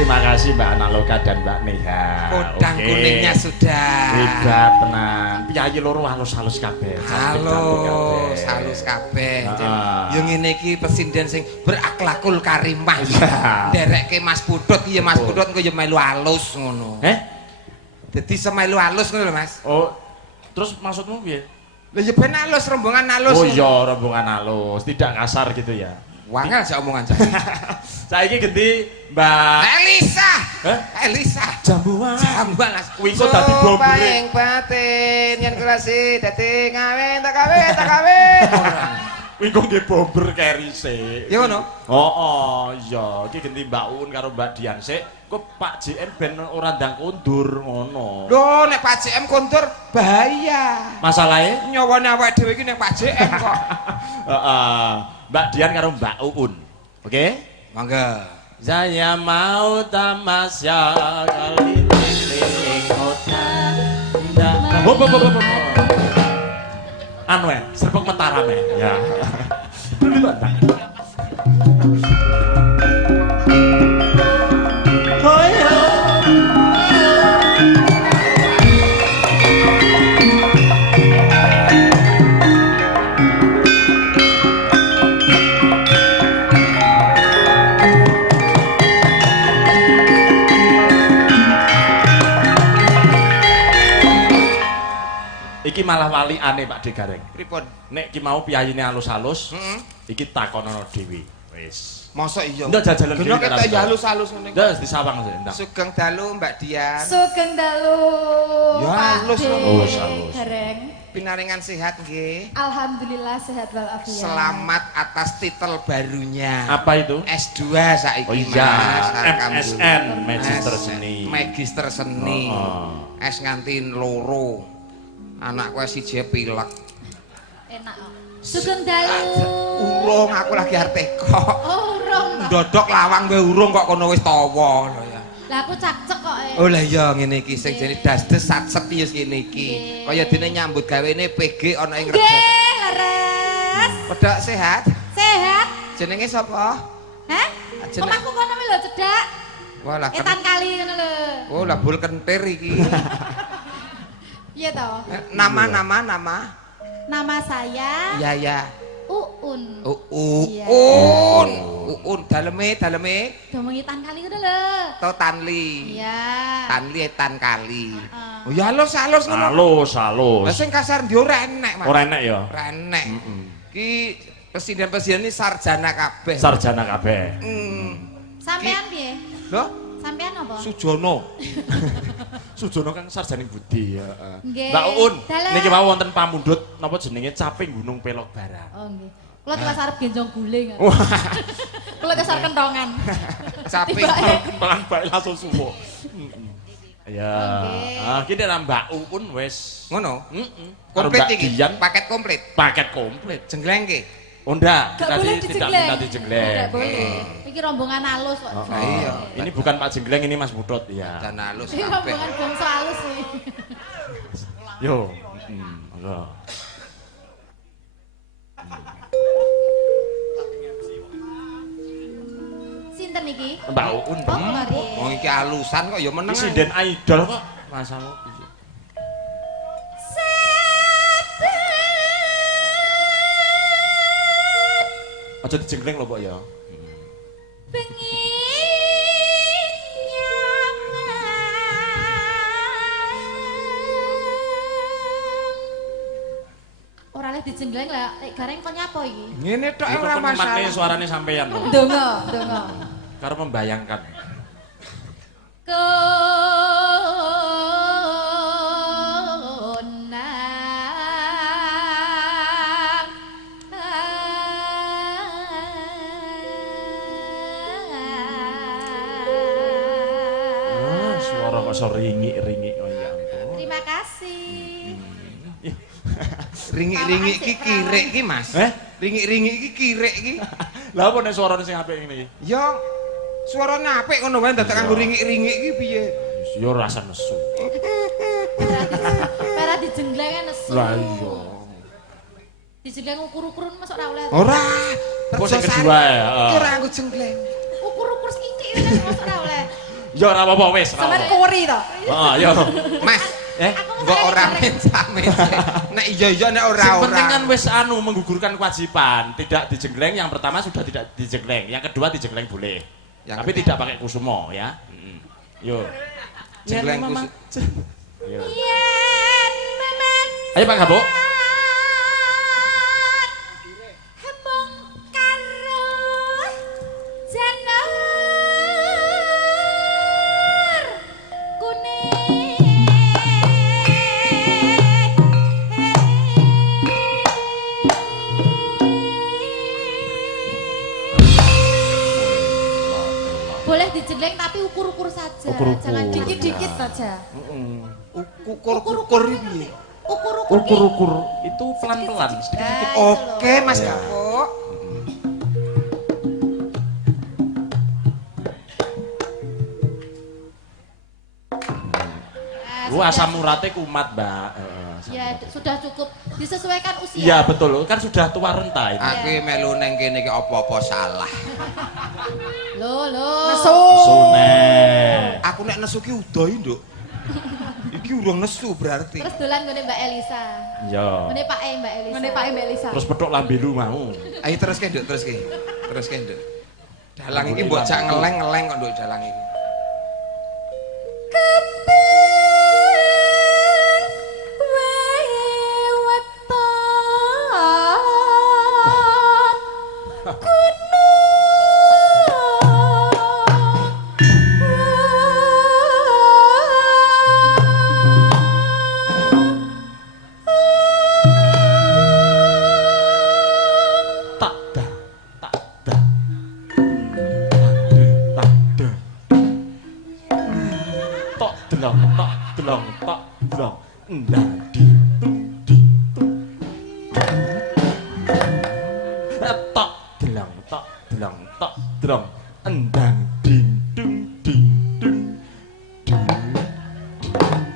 Terima kasih Mbak Analoka dan Mbak Neha. Kodang Oke. kuningnya sudah. Hebat tenan. Piyayi loro halus-halus kabeh. Halus, halus kabeh. Heeh. Yo ngene iki presiden sing berakhlakul karimah. Iya. Nderekke Mas Pudut iki ya Mas Pudut engko yo melu halus ngono. Dadi semelu halus ngono lho Mas. Oh, terus maksudmu piye? Lha ya ben halus rombongan halus. Oh iya, rombongan halus, tidak kasar gitu ya. Wangel sik omongan saya. Saiki ganti Mbak Elisa. Hah? Elisa. Jambuan. Jambuan Mas. Kuwi kok dadi bombere. Paing batin yen kelasi dadi kawin tak kawin. Kuwi kok nggih bomber kerise. Ya ngono. Oh, iya, iki ganti Mbak Un karo Mbak Dian sik. Kok Pak JM ben ora ndang kondur ngono. Lho nek Pak JM kondur bahaya. Masalahe Nyawane awake dhewe iki nek Pak JM kok. heeh. Mbak Dian karo Mbak Uun. Oke? Mangga. Saya mau tamasya keliling kota. Hop. Anu serpek mentara me. Ya. Oh ya. Iki malah wali aneh Pak Degareng. Pripun? Nek ki mau piyayine halus-halus, Heeh. iki takonono dhewe. Wis. Mosok iya. Ndak jajalan Geno dhewe ketok ya halus-halus ngene. Ndak disawang sih, ndak. Sugeng dalu Mbak Dian. Sugeng dalu. Ya, Pak halus D. loh. Oh, halus. Dereng. Pinaringan sehat nggih. Alhamdulillah sehat walafiat. Selamat atas titel barunya. Apa itu? S2 saiki Oh iya, Mas. MSN, Magister Seni. Magister Seni. Oh. S nganti loro. Anakku siji pilek. Enak kok. Sugeng dalu. Urung aku lagi arep teko. Oh, urung. Ndodok lawang wae urung kok kono wis tawa lho ya. Lah aku cak-cek kok. Oh lah iya ngene iki sing jane dasdes satset ya ngene iki. Kaya dene nyambut gawene PG ana ing Reget. Nggih, leres. Pedhok sehat. Sehat. Jenenge sapa? Hah? Jeneng- Omahku kono lho cedak. Wah lah Etan kali ngono lho. Oh lah bul kentir iki. Iya toh. Nama. Nama saya Iya ya. Uun. Iya. Uun daleme. Domengi tan kali ngono lho. To Tanli. Iya. Tanli etan kali. Heeh. Oh ya halus ngono. Halus, Lah halus. sing kasar ndi ora enek, Mas. Ora enek ya. Ora enek. Ki presiden-presiden ini sarjana kabeh. Sarjana kabeh. Sampean piye? Lho, Sampean apa? Sujono. Sujono kang sarjana budi ya. Nggih. Mbak Uun, Dalah. niki mau wonten pamundhut napa jenenge caping Gunung Pelok Barat. Oh nggih. Kula telas arep genjong guling. Wah, Kula kesar kentongan. Caping. Tibake. pelan bae langsung suwo. Ya. Oke. Ah, ki nek Mbak Uun wis. Ngono. Heeh. Komplit Mbak iki. Dian Paket komplit. paket komplit. Jengleng ki. Oh ndak, Gak kita boleh tidak dijegleng. minta dijegleng. Gak boleh. Iki rombongan halus kok. Oh, Nah, iya. Ini bukan Pak Jenggleng, ini Mas Budot ya. Dan halus Iki kabeh. rombongan bangsa halus nih. Yo. Monggo. Sinten iki? Mbak Uun. Oh, mari. Wong iki halusan kok ya meneng. Ini sinden idol kok. Masamu. Aja dijenggleng lho, Pak ya. Ora leh dijenggleng lah, lek gareng kok nyapa iki? Ngene tok Itu ora kan masalah. makne suarane sampeyan lho. Donga, donga. Karo membayangkan. Ah, suara kok iso ringik-ringik oh ya ampun. Terima kasih. Ringik-ringik iki kirek iki, Mas. Ringik-ringik iki kirek iki. Lah apa nek suarane sing apik ngene iki? Ya suarane apik ngono wae dadak kanggo ringik-ringik iki piye? Ya rasa nesu. Para dijenggleng kan nesu. Lah iya. Dijenggleng ukur-ukuran masuk ora oleh. Ora. Apa sing kedua ya? Iki ora aku jenggleng. Ukur-ukur sithik kan masuk ora oleh. Ya ora apa-apa wis. Sampeyan kuri to. Heeh, ya. Mas, engko ora mensa-mensa. Nek iya nek Sing penting ora. kan wis menggugurkan kewajiban, tidak dijenggleng. Yang pertama sudah tidak dijenggleng, yang kedua dijenggleng boleh. Tapi tidak pakai kusumo ya. Yo. Jenggleng Mama. kusumo. Yo. yen memang Ayo Pak Gabuk. hembung karo janur Boleh dijeleng tapi ukur-ukur saja. Ukur-ukur. Jangan dikit-dikit saja. Ukur-ukur piye? Ukur-ukur. Ukur-ukur itu pelan-pelan sedikit-sedikit. Nah, itu Oke, loh. Mas Ya. Gabuk. Nah, Lu asam uratnya kumat, Mbak. Ya, sudah cukup disesuaikan usia. Iya betul, kan sudah tua renta ini. Aku melu neng kene iki apa-apa salah. Loh. Sune. Aku nek nesu ki udohi, Nduk. Iki urung nesu berarti. Terus dolan ngene Mbak Elisa. Iya. Ngene Pak Mbak Elisa. Ngene Pak Mbak Elisa. Terus pedok lambe lu mau. Ayo terus ke, Nduk, terus ke. Terus ke, Nduk. Dalang iki mbok cak ngeleng-ngeleng kok, Nduk, dalang iki. Tak da, tak da. Tak da. Tok delong, tok delong, tok delong. Ndadi tung di tung. Tok delong, tok delong, tok delong. Endang ding dung ding dung.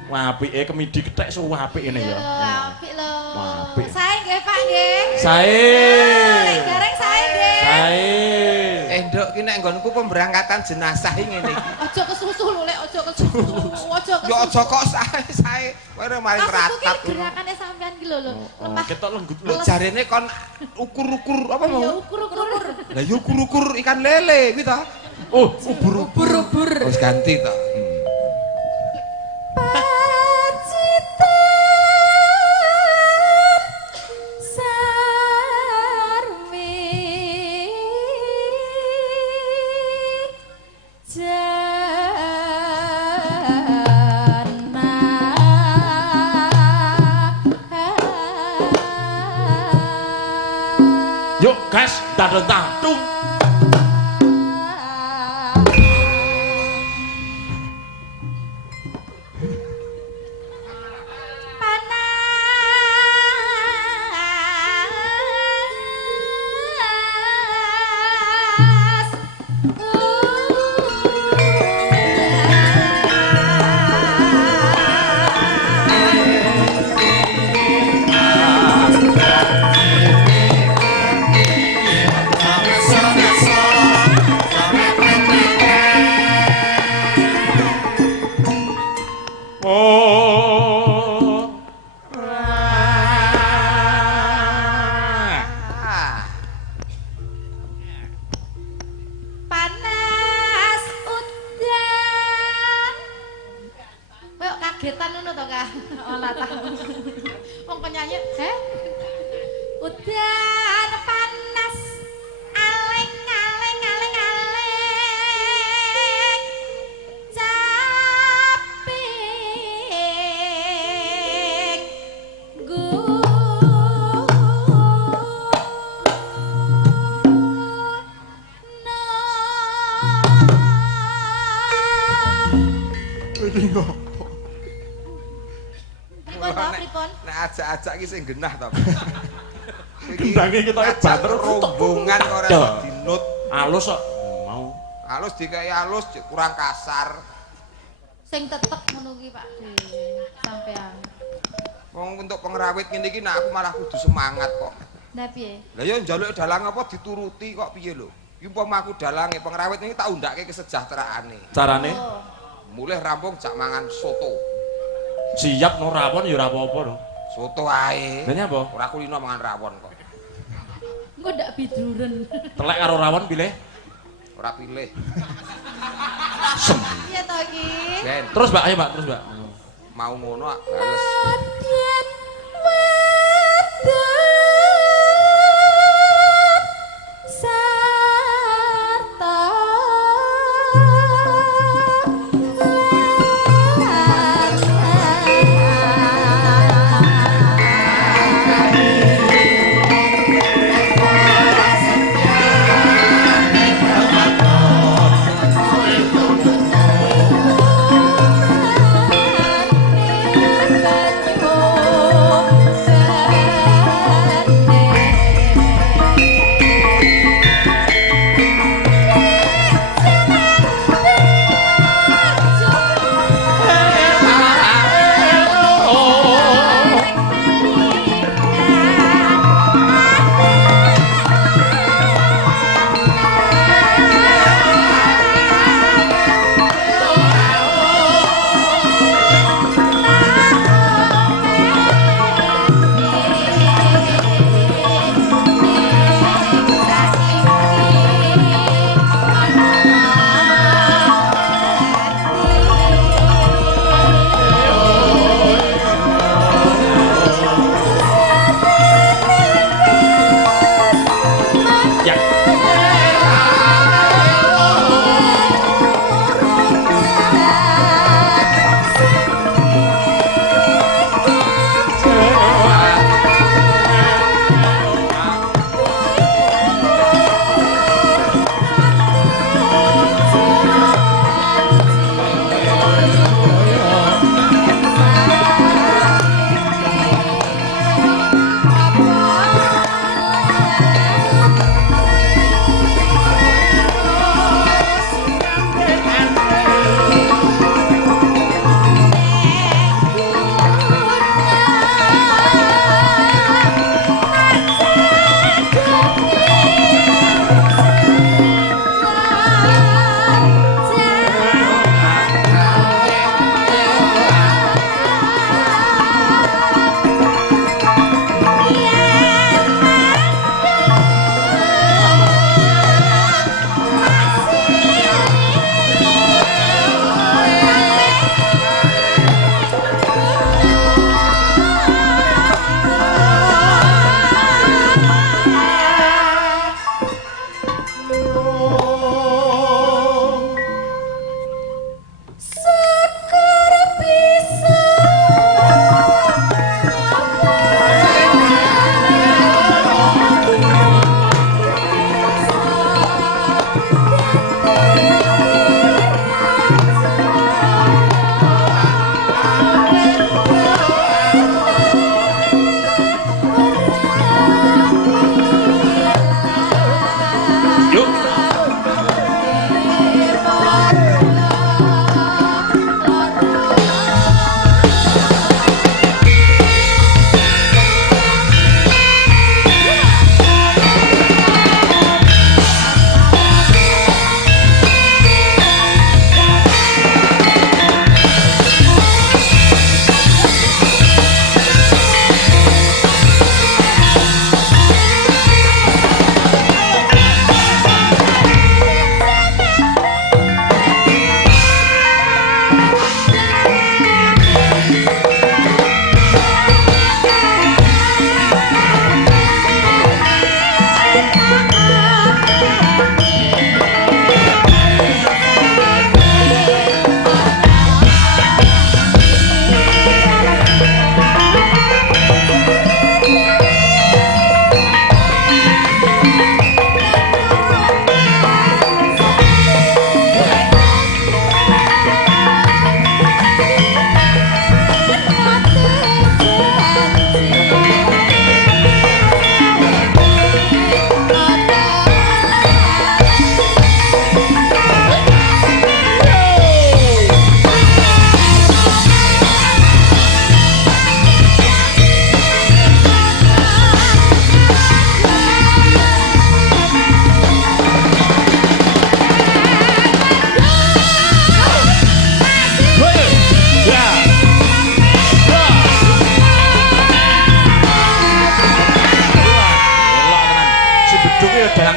Wah, apike kemidi kethek suwapik ngene ya. Apik lho. Apik. Sae nggih Pak nggih. Sae. Lek gareng sae nggih. Sae. Nduk ki nek nggonku pemberangkatan jenazah iki ngene iki. Aja kesusu lho lek aja kesusu. Aja kesusu. Yo aja kok sae kowe ora mari Maksudku ratat. ki gerakane sampean ki lho. Lemah. Ketok lenggut Lho jarene kon ukur-ukur apa Ya mau? ukur-ukur. Lah yo ukur-ukur ikan lele kuwi ta. Oh, ubur-ubur. Ubur-ubur. Wis ganti ta. Yuk, gas, dadentang, tung. Oh. Ah. Panas udan. Kayak kagetan ngono to, Kak? Olah tahu. Wong kok nyanyi, Udan panas aleng aleng aleng aleng. Capek. Iki kok. Pripun to, pripun? Nek ajak-ajak iki sing genah to. Gendange ketoke banter rombongan ora Ya. dinut. Alus kok mau. Halus dikai halus kurang kasar. Sing tetek ngono ki, Pak De. Sampean. Wong untuk pengrawit ngene iki nek aku malah kudu semangat kok. Lah piye? Lah ya njaluk dalang apa dituruti kok piye lho. Iki umpama aku dalange pengrawit ini tak undake kesejahteraane. Carane Mulih rampung jak mangan soto. siap no rawon ya ora apa-apa no. Soto ae. Lah nyapa? Ora kulino mangan rawon kok. Engko ndak biduren. Telek karo rawon pilih. Ora pilih. Sem. Iya to iki? Ben, Terus Mbak, ayo Mbak, terus Mbak. mau ngono ah, bales. Adyan wedok sarta banyu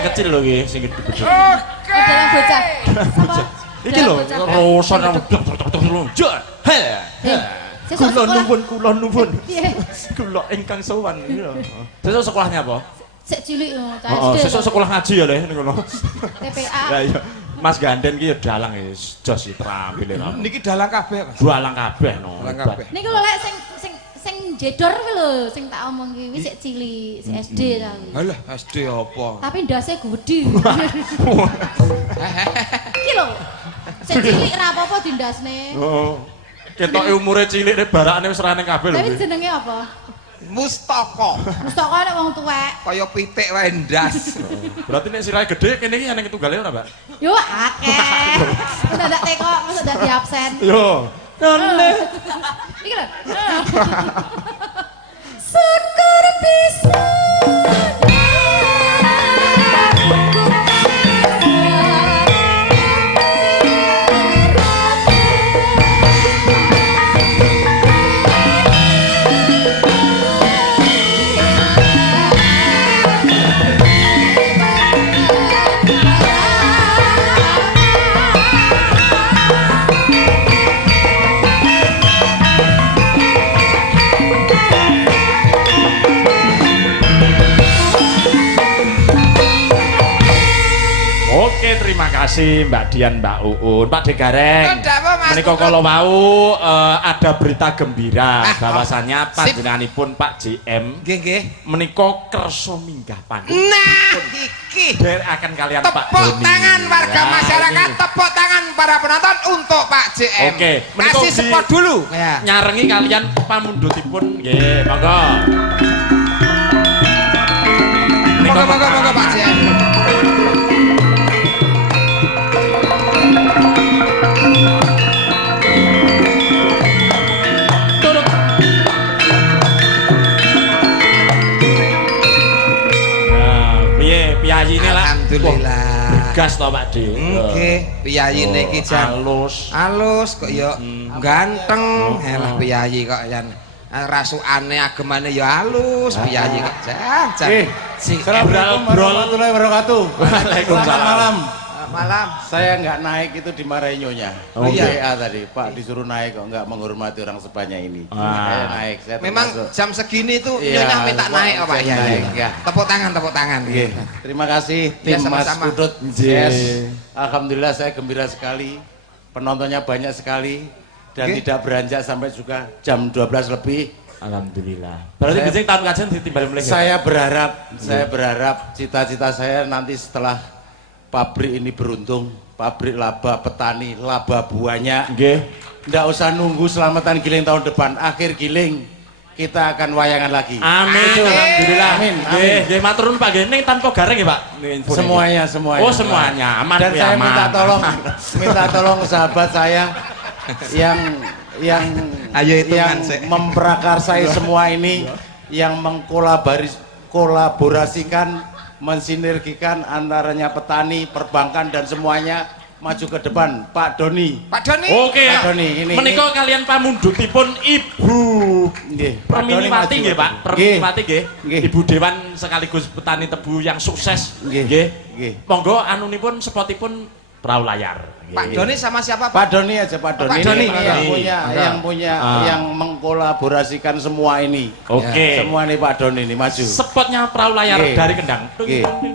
kecil lho iki sing gede-gede. Dalam bocah. Sapa? Iki lho, roson yang lunjak. Kula nuwun. Piye? Kula ingkang sowan iki lho. Sesuk sekolahnya apa? Sik cilik yo, cah Heeh, SD. sesuk sekolah ngaji ya Le niku lho. TPA. Lah iya, Mas Ganden ki ya dalang ya jos iki terampil ya. Niki dalang kabeh, Mas. Dalang kabeh no. Dalang hebat. kabeh. Niku lho lek sing jedor kuwi lho, sing tak omong ki wis sik cilik, sik SD ta kuwi. Halah, SD apa? Tapi ndase gede. Iki lho. Sik cilik ra apa-apa dindasne. Heeh. Ketoke umure cilik nek barakane wis rane kabeh lho. Tapi jenenge apa? Mustaka. Mustaka nek wong tuwek. Kaya pitik wae ndas. Berarti nek sirahe gede kene iki ana ketunggale ora, Mbak? Yo akeh. Mendadak teko mesti dadi absen. Yo. None. Iki lho. Syukur bisa. Oke, terima kasih Mbak Dian, Mbak Uun, Pak Degareng. Ndak apa, Mas. Menika kalau mau ada berita gembira bahwasannya Sip. panjenenganipun Pak JM Nggih, nggih. menika kersa minggah panggung. Nah, iki. Akan kalian Pak Tepuk Doni. tangan warga Ya, masyarakat, ini. tepuk tangan para penonton untuk Pak JM. Oke, menika kasih di- support dulu. Ya. Nyarengi kalian pamundhutipun nggih, monggo. Menika Monggo Pak JM. turut. Nah, piye piyayine lah. Alhamdulillah. Gas to Pak De. Nggih, piyayine iki jan halus. halus kok ya ganteng. Elah piyayi kok jan rasukane agemane ya halus, piyayi kok jan. Assalamualaikum warahmatullahi wabarakatuh. Waalaikumsalam. Selamat malam. Malam. Saya nggak naik itu dimarahi nyonya. Oh, Di iya. WA tadi, Pak disuruh naik kok nggak menghormati orang sebanyak ini. Ah. Saya naik, saya Memang termasuk. jam segini tuh Iya, nyonya minta Pak, naik apa saya ya? naik, Ya. Tepuk tangan, tepuk tangan. Oke, terima kasih Ya, tim Mas sama-sama. Kudut Nggih. CS. Alhamdulillah saya gembira sekali. Penontonnya banyak sekali dan Oke. tidak beranjak sampai juga jam 12 lebih. Alhamdulillah. Berarti Saya- bijing tahun kajian ditimbal mulai. Saya berharap cita-cita saya nanti setelah pabrik ini beruntung, pabrik laba petani, laba buahnya. Nggih. Nggak usah nunggu selamatan giling tahun depan, akhir giling kita akan wayangan lagi. Amin. Amin. Alhamdulillah. Amin. Nggih, nggih matur nuwun Pak nggih. Ning tanpa gareng nggih Pak. Ning info niki. Semuanya. Oh, semuanya. Aman Dan kuwi, saya aman. minta tolong sahabat saya yang Ayo hitungan, yang Sek. memprakarsai semua ini, yang mengkolaborasikan, mensinergikan antaranya petani, perbankan dan semuanya maju ke depan. Pak Doni. Pak Doni. Oke. Pak Doni, ini- Menika kalian pamundhutipun Ibu Nggih, Pak Doni Perminiwati maju. nggih Pak. Nggih. Perminiwati nggih. Nggih. Ibu Dewan sekaligus petani tebu yang sukses. Nggih. Nggih. Monggo anunipun spotipun perahu layar. Pak Nggih. Doni sama siapa, Pak? Pak Doni aja, Pak Doni. Pak Doni. Ini yang Iya. punya, Ah. yang mengkolaborasikan semua ini. Oke. Semua ini Pak Doni ini maju. Spotnya perahu layar Nggih. dari Kendang. Nggih. Oke.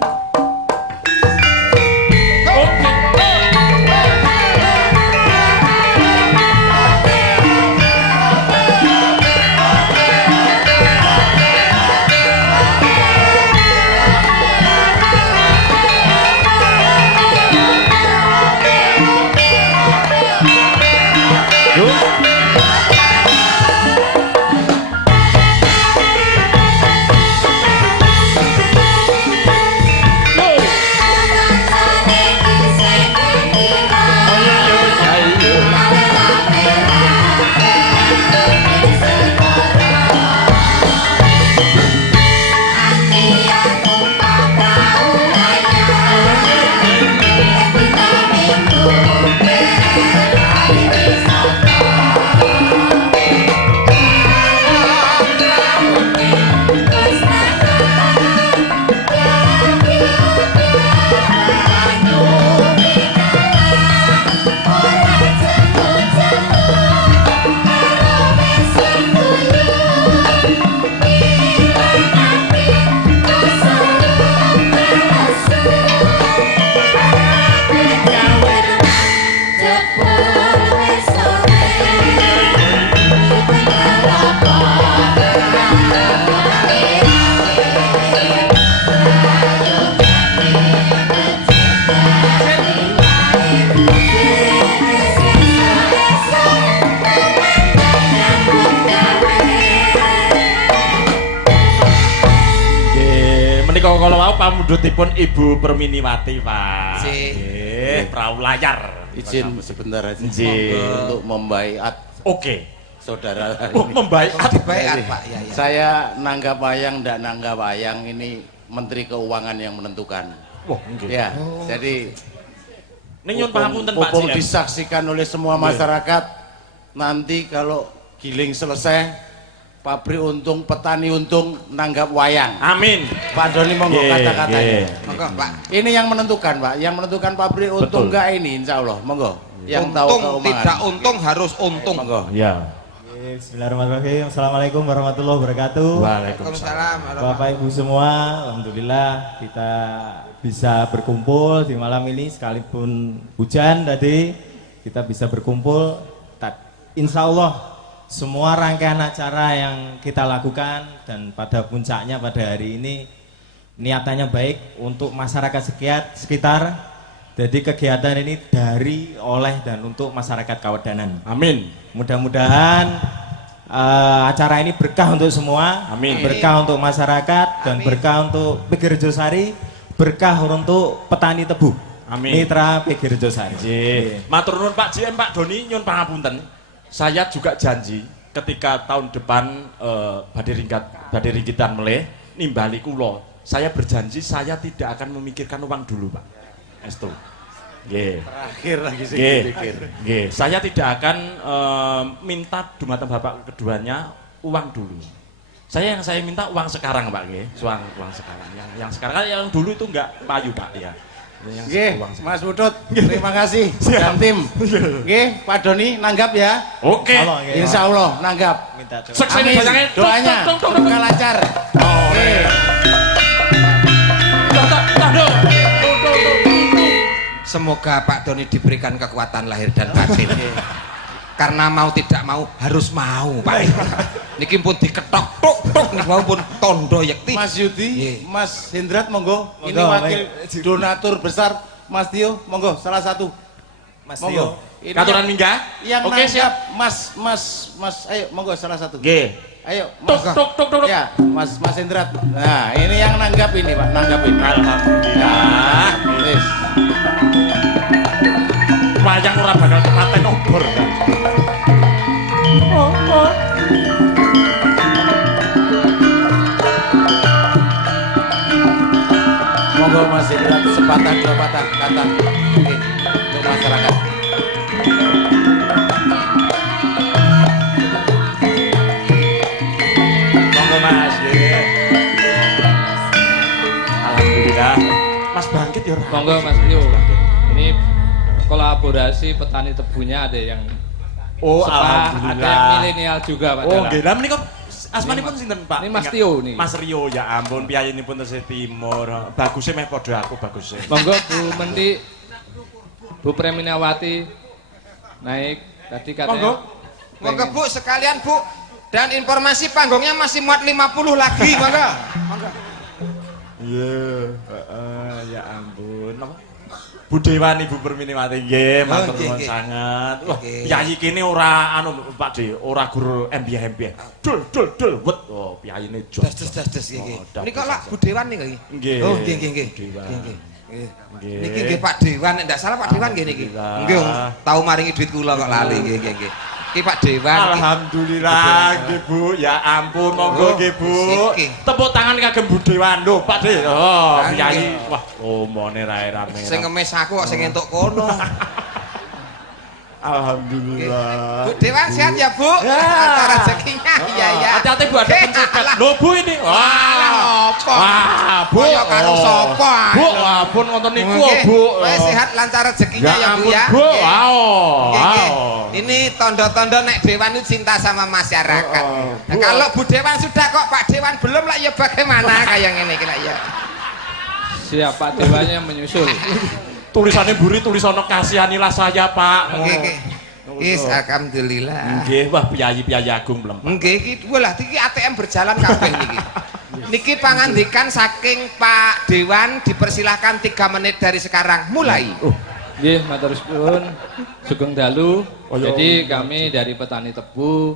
Menika kala wau pamundhutipun Ibu Perminiwati, Pak. Si. Nggih, prau layar. Izin sebentar aja Nggih. untuk membaiat Oke. saudara Oh, membaiat. Baik Pak, ya ya. saya nanggap wayang ndak nanggap wayang ini Menteri Keuangan yang menentukan Wah, nggih. ya jadi Ning nyun pangapunten Pak mumpung JM. disaksikan oleh semua masyarakat nanti kalau giling selesai pabrik untung petani untung nanggap wayang Amin. Pak Doni monggo Nggih, kata-katanya nggih. Monggo Pak. ini yang menentukan Pak yang menentukan pabrik untung Betul. enggak ini insya Allah monggo yang tahu Untung keuangan tidak untung harus untung. monggo Ya. Bismillahirrahmanirrahim. Assalamualaikum warahmatullahi wabarakatuh. Waalaikumsalam. Waalaikumsalam. Bapak Ibu semua, alhamdulillah kita bisa berkumpul di malam ini sekalipun hujan tadi kita bisa berkumpul. Insya Allah semua rangkaian acara yang kita lakukan dan pada puncaknya pada hari ini niatannya baik untuk masyarakat sekitar. Jadi kegiatan ini dari, oleh, dan untuk masyarakat Kawedanan. Amin. Mudah-mudahan acara ini berkah untuk semua. Amin. Berkah untuk masyarakat dan Amin. berkah untuk PG Rejosari, berkah untuk petani tebu. Amin. Mitra PG Rejosari. Nggih. Matur nuwun Pak JM, Pak Doni, nyun pangapunten. Saya juga janji ketika tahun depan badhe ringkitan melih nimbali kula. Saya berjanji saya tidak akan memikirkan uang dulu, Pak. Estu. Nggih. terakhir lagi sih Nggih. pikir Nggih, saya tidak akan minta dumateng Bapak keduanya uang dulu. Yang saya minta uang sekarang, Pak, nggih. Uang sekarang. Yang sekarang kan yang dulu itu enggak payu, Pak, ya. Yang Nggih, uang sekarang. Mas Putut, terima kasih dan tim. Nggih, Pak Doni nanggap ya. Oke. Halo, nggih. Insya Allah nanggap. Minta doa. Sukses Amin. bayangnya. Doanya semoga lancar. Nggih. Semoga Pak Doni diberikan kekuatan lahir dan batin. Karena mau tidak mau harus mau, Pak. Niki pun diketok tok tok niki mau pun tondo yekti. Mas Yudi, Nggih. Mas Hendrat monggo. Ini Monggo, wakil donatur besar Mas Tio, monggo salah satu. Mas Monggo. Tio. Ini Katuran minggah. yang Oke, siap. Mas, ayo monggo salah satu. Nggih. Ayo, Tok Mas. tok tok tok. Ya, Mas Hendrat. Nah, ini yang nanggap ini, Pak, nanggap ini. Alhamdulillah. Wis. Wayang ora bakal kepaten obor kan. Monggo Mas Hendrat sepatah dua patah kata. Oke, untuk masyarakat. Monggo Mas, nggih. Alhamdulillah. Mas bangkit ya ora. Monggo Mas Tio. Ini kolaborasi petani tebunya ada yang Oh, Sepa, ada yang alhamdulillah. milenial juga Pak. Oh, Dara. nggih. Lah menika asmanipun sinten, Pak? Ini Mas Tio nih. Mas Rio, ya ampun, piyayinipun tesih timur. Bagusnya meh padha aku bagusnya. Monggo Bu Menti, Bu Preminawati naik tadi katanya. Monggo. Monggo Bu sekalian Bu. Dan informasi panggungnya masih muat 50 lagi, monggo. Monggo. Iya, ya ampun. Apa? Bu Dewan Ibu Perminiwati nggih, matur nggih, nuwun nggih. sanget. Wah, Nggih. piyayi kene ora anu Pak De, ora gur embih-embih. Dul wet. Oh, piyayine jos. Das nggih. Oh, das, Niki kok das, lak Bu Dewan nih nggih. Nggih. Oh, nggih nggih. Bu Dewan. Nggih, nggih. Nggih. Niki nggih Pak Dewan, nek ndak salah Pak Dewan nggih niki. Alhamdulillah. Nggih, tau maringi duit kula kok lali nggih nggih. Iki Pak Dewan. iki. Alhamdulillah nggih Bu, ya ampun monggo Oh, nggih Bu. siki. Tepuk tangan kagem Bu Dewan lho, Pak De. Oh, Nggih. piyayi. Wah, omone ra rame. Sing ngemis aku kok sing entuk kono. Alhamdulillah. Bu Dewan sehat ya Bu? Ya. Acara rezekinya. Iya iya. Hati-hati Bu, ada Nggih, pencegat. alah. Lho Bu ini. Wah. Apa? Wah, Bu. Kaya karo sapa? Bu, ampun wonten niku Nggih. Bu. Wes sehat lancar rezekinya ya Bu ampun, ya. Bu. Nggih. Wow. Nggih, nggih. Wow. Ini tondo-tondo nek Dewan itu cinta sama masyarakat. Nah, kalau Bu Dewan sudah kok Pak Dewan belum lah ya bagaimana kayak ngene iki lah ya. Siap Pak Dewannya menyusul. Tulisannya buri tulisannya kasihanilah saya Pak. Nggih nggih. Is alhamdulillah. Nggih, wah piyayi-piyayi agung mlempet. Nggih iki walah iki ATM berjalan kabeh niki. Niki pangandikan saking Pak Dewan dipersilahkan 3 menit dari sekarang mulai. Nggih, matur suwun. Sugeng dalu. Oh, ya. Jadi kami dari petani tebu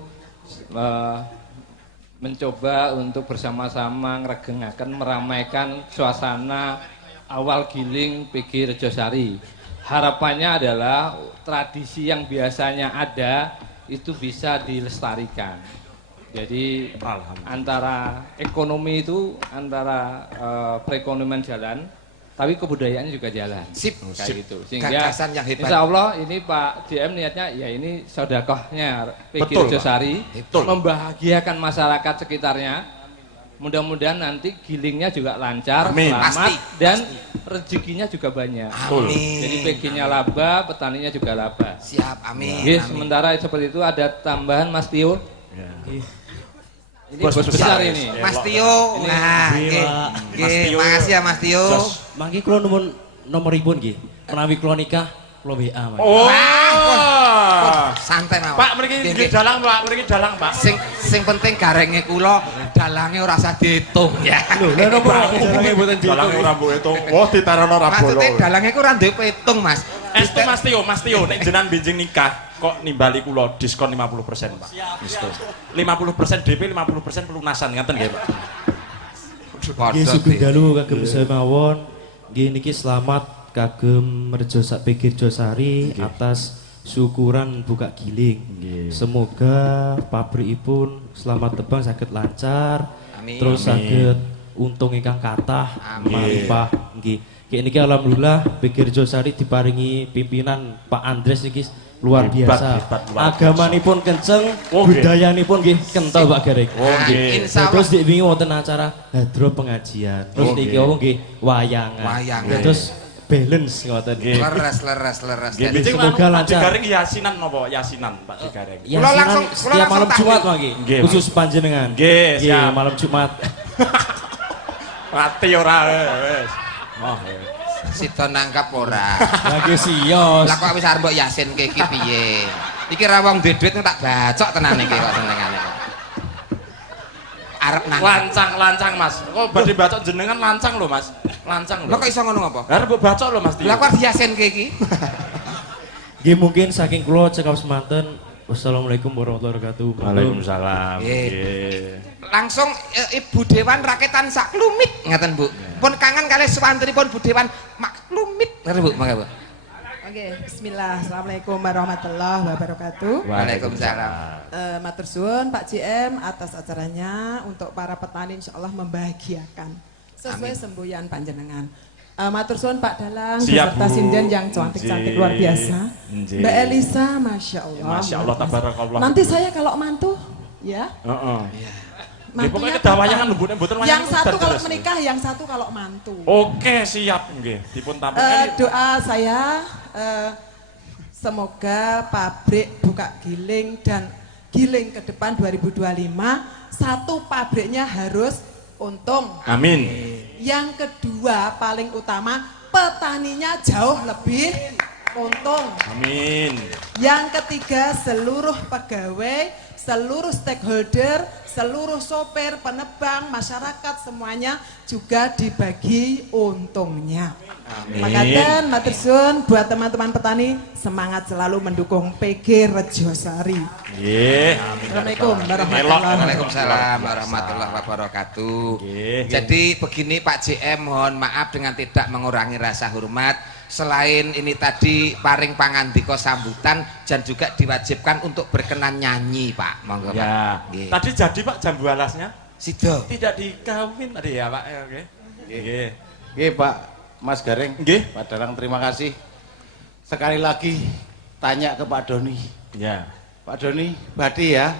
mencoba untuk bersama-sama ngregengaken meramaikan suasana awal giling PG Rejosari. Harapannya adalah tradisi yang biasanya ada itu bisa dilestarikan. Jadi antara ekonomi itu antara perekonomian jalan, tapi kebudayaannya juga jalan. Sip, kayak gitu. Sehingga gagasan yang hebat. Insya Allah ini Pak DM niatnya ya ini sodakohnya PG Betul, Rejosari Betul. membahagiakan masyarakat sekitarnya. Mudah-mudahan nanti gilingnya juga lancar, Amin. selamat, Pasti, dan rezekinya juga banyak. Amin. Jadi PG-nya laba, petaninya juga laba. Siap, amin. Oke, amin. sementara seperti itu ada tambahan Mas Tio. Ini Bos bos besar, besar ini. ya. Mas Tio, nah, nggih. Mas Nggih, Tio. makasih ya Mas Tio. Mangke kula nuwun nomoripun nggih. Menawi kula nikah kula WA mangke. Oh. Santai mawon. Pak, mriki Nggih, nggih nggih. dalang, Pak. Mriki dalang, Pak. Sing penting garenge kula dalange ora usah diitung ya. Lho, lha napa jarane mboten Dalang ora mbok hitung. Oh, ditarono ora bolo. Maksudnya dalange ku ora duwe pitung, Mas. Estu Mas Tio, nek jenengan benjing nikah kok nimbali kula diskon 50%, Pak. Estu. 50% DP, 50% pelunasan, ngaten nggih, Pak. Nggih sugeng dalu kagem saya mawon. Nggih niki selamat kagem PG Rejosari atas syukuran buka giling. Semoga pabrikipun selamat tebang saged lancar. Amin. Terus saged untung ingkang kathah malimpah nggih. Kayak niki alhamdulillah PG Rejosari diparingi pimpinan Pak Andres niki luar Hebat, biasa. hebat, luar Agamanipun kenceng, Oh, nggih. budayanipun nggih kental Pak Gareng. Oh, nggih. Insya Allah. Terus di wingi wonten acara hadro pengajian. Terus Oh, niki nggih. apa nggih wayangan. Wayangan. Terus balance ngoten. Nggih. leres. Nggih, Jadi, benjing semoga Pak lancar. Digareng yasinan napa? Yasinan, Pak Digareng. Ya, Kula langsung setiap malam tahlil. Jumat mangke. Nggih, Khusus panjenengan. Nggih, siap. malam Jumat. Mati ora wis. Oh, sida nangkap ora. Lagi sios. Lah kok wis arep mbok yasin ke iki piye? Iki ra wong duwe duit tak bacok tenan iki kok senengane kok. Arep nangkap. lancang Mas. Kok badhe bacok jenengan lancang lho, Mas. Lancang lho. Lah kok iso ngono ngapa? Arep mbok bacok lho, Mas Tio. Lah kok arep yasin ke iki? Nggih mungkin saking kula cekap semanten. Wassalamualaikum warahmatullahi wabarakatuh. Waalaikumsalam. Nggih. Nggih. Langsung Ibu Dewan raketan sak lumit ngaten Bu. Pun kangen kalih swantenipun Bu Dewan maklumit ngaten Bu, mangga Bu. Oke, bismillah. Assalamualaikum warahmatullahi wabarakatuh. Waalaikumsalam. Matur suwun Pak JM atas acaranya untuk para petani insya Allah membahagiakan sesuai semboyan panjenengan. Matur suwun Pak Dalang Siap, beserta Bu. sinden yang cantik-cantik Nggih. luar biasa. Nggih. Mbak Elisa, masya Allah. Masya Allah, luar biasa. tabarakallah. Nanti saya kalau mantu, ya. Heeh. Nggih, mantunya pokoknya kedah wayangan kapan? lho, mboten wayangan Yang satu dar kalau terus. menikah, yang satu kalau mantu. Oke, siap nggih. Dipun tampilkan. Doa saya semoga pabrik buka giling dan giling ke depan 2025 satu pabriknya harus untung. Amin. Yang kedua paling utama petaninya jauh lebih untung. Amin. Yang ketiga seluruh pegawai, seluruh stakeholder, seluruh sopir, penebang, masyarakat semuanya juga dibagi untungnya. Amin. Makaten matur suwun buat teman-teman petani semangat selalu mendukung PG Rejosari. Nggih. Assalamualaikum warahmatullahi wabarakatuh. Waalaikumsalam warahmatullahi wabarakatuh. Nggih. Jadi begini Pak JM, mohon maaf dengan tidak mengurangi rasa hormat. Selain ini tadi paring pangandika sambutan dan juga diwajibkan untuk berkenan nyanyi Pak. Monggo Ya. Pak. Nggih. Tadi jadi Pak jambu alasnya Sido. tidak dikawin tadi ya Pak. Oke. Nggih. Oke Pak Mas Gareng, Nggih. Pak Dalang terima kasih. Sekali lagi tanya ke Pak Doni. Ya. Pak Doni, badi ya.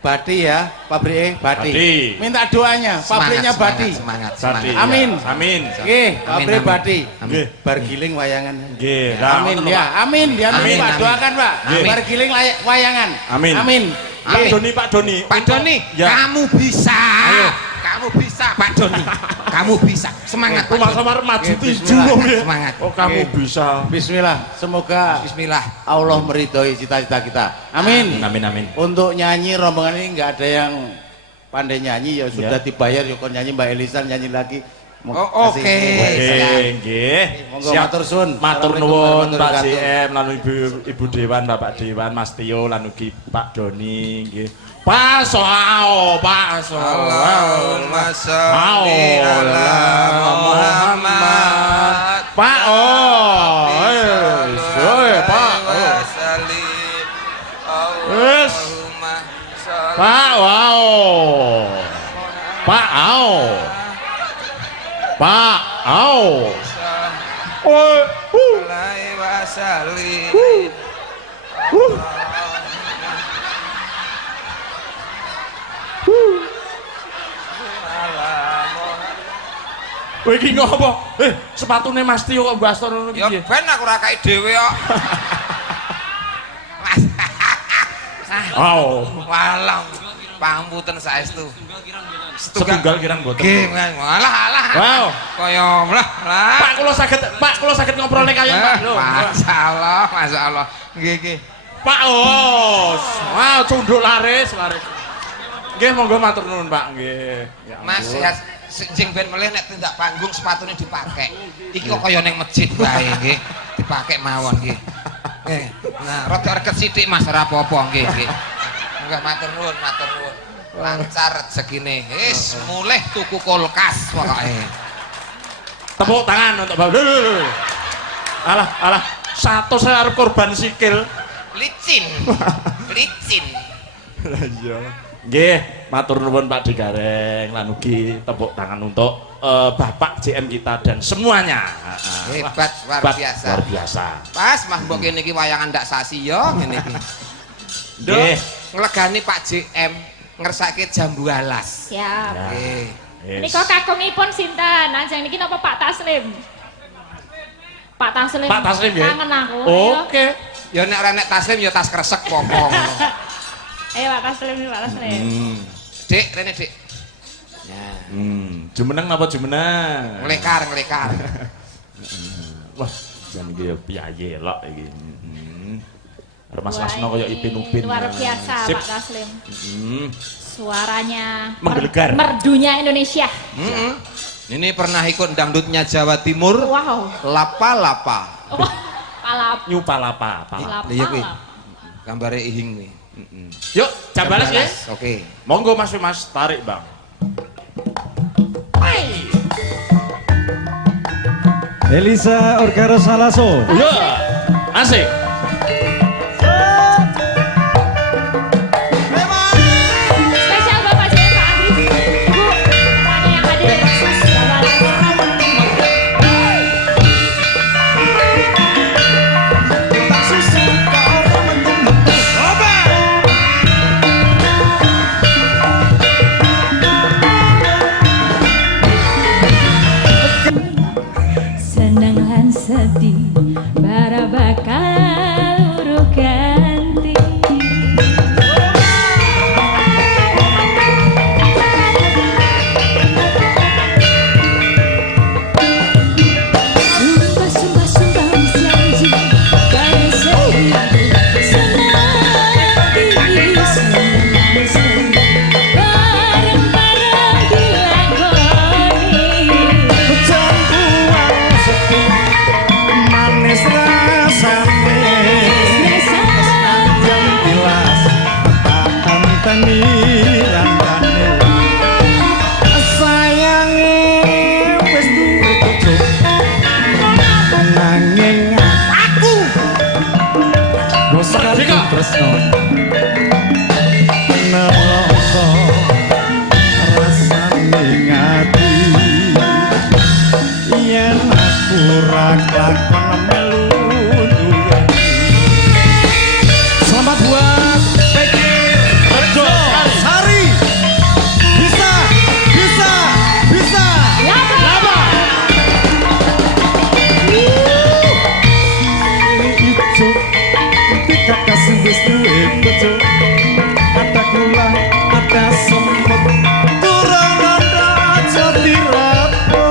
Badi ya, pabriknya badi. Badi. Minta doanya, pabriknya badi. Semangat, Tadi. semangat. Amin. Ya. Amin. Oke, pabrik amin. badi. Nggih. Bargiling wayangan. Nggih. Lah, Amin ngoten lho, ya, Pak. amin ya, Amin, Pak. amin. Doakan Pak. Nggih. Bargiling wayangan. Amin. Amin. Pak Nggih. Doni, Pak Doni. Pak Doni, Ya. kamu bisa. Ayo. Kamu bisa Pak Doni. Kamu bisa. Semangat Pak Rumah Doni. samar maju Nggih, tujuh bismillah. loh, nggih. Semangat. Oh, kamu Nggih. bisa. Bismillah, semoga Bismillah. Allah meridhoi cita-cita kita. Amin. Amin, amin. Untuk nyanyi rombongan ini nggak ada yang pandai nyanyi, ya sudah dibayar, ya kon nyanyi Mbak Elisa nyanyi lagi. Oh, oke. Nggih, nggih. Monggo matur suwun. Matur Assalamualaikum nuwun warahmatullahi Pak wabarakatuh. JM lan Ibu Dewan, Bapak Dewan, Mas Tio lan ugi Pak Doni nggih. Allahumma sholli ala Muhammad. Pak Wes. Pak Kowe iki ngopo? Sepatune Mas Tio kok mbas ngono iki. Ya ben aku ora kae dhewe kok. Walang. Pangapunten saestu. Setunggal kirang mboten. Nggih, alah. Wow. Kaya lah. Pak kula saged ngobrolne kaya Pak lho. Masyaallah. Nggih. Pak Os. Wow, cunduk laris. Nggih, monggo matur nuwun Pak, nggih. Mas sehat sing ben melih nek tindak panggung sepatune dipakai. Iki kok kaya ning masjid wae nggih. Dipakai mawon nggih. Nggih. Nah, rada reket sithik Mas ora apa-apa nggih. Enggak matur nuwun. Lancar rezekine. Wis mulih tuku kulkas pokoke. Tepuk tangan untuk Bapak. Alah. Satu saya arep korban sikil. Licin. Lah iya. Nggih, matur nuwun Pak Digareng lan ugi tepuk tangan untuk Bapak JM kita dan semuanya. Hebat, luar biasa. Pas Mas mbok kene iki wayangan ndak sasi yo ngene iki. Nggih, nglegani Pak JM ngersake jambu alas. Siap. Nggih. Nika kakungipun sinten? Anjing niki napa Pak Taslim? Pak Taslim nggih. Kangen aku. Oke. Ya nek ora nek Taslim ya tas kresek popo ngono. Ayo Pak Taslim. Dik, rene Dik. Ya. Jumeneng napa jumeneng? Nglekar. Wah, jan iki ya piye elok iki. Mas Lasno kaya Ipin Upin. Luar biasa Sip. Pak Taslim. Suaranya menggelegar. Merdunya Indonesia. Ini pernah ikut dangdutnya Jawa Timur. Wow. Lapa. Nyupalapa. Iya kuwi. Gambare ihing nih. Yuk, jam balas ya. Oke. Monggo Mas tarik, Bang. Elisa Orgaro Salaso. Ya. Asik. Spesial Bapak JM Pak Andri. Ibu, semuanya yang hadir. Senang lan sedih, bara bakal urut ganti. Sumpah janji pada seribu senanti bareng-bareng dilakoni. Manis rasane jam tilas tak anteni randane sayange wis duwe bojo nanging aku bosan tresno neraka rasane ngati yen aku ora kelakon melu duweni. Selamat buat Peggy Rejo Sari. Bisa. Laba. Ijo ketika kasih wis duwe bojo ada kula ada semut turun nanda aja dirapo.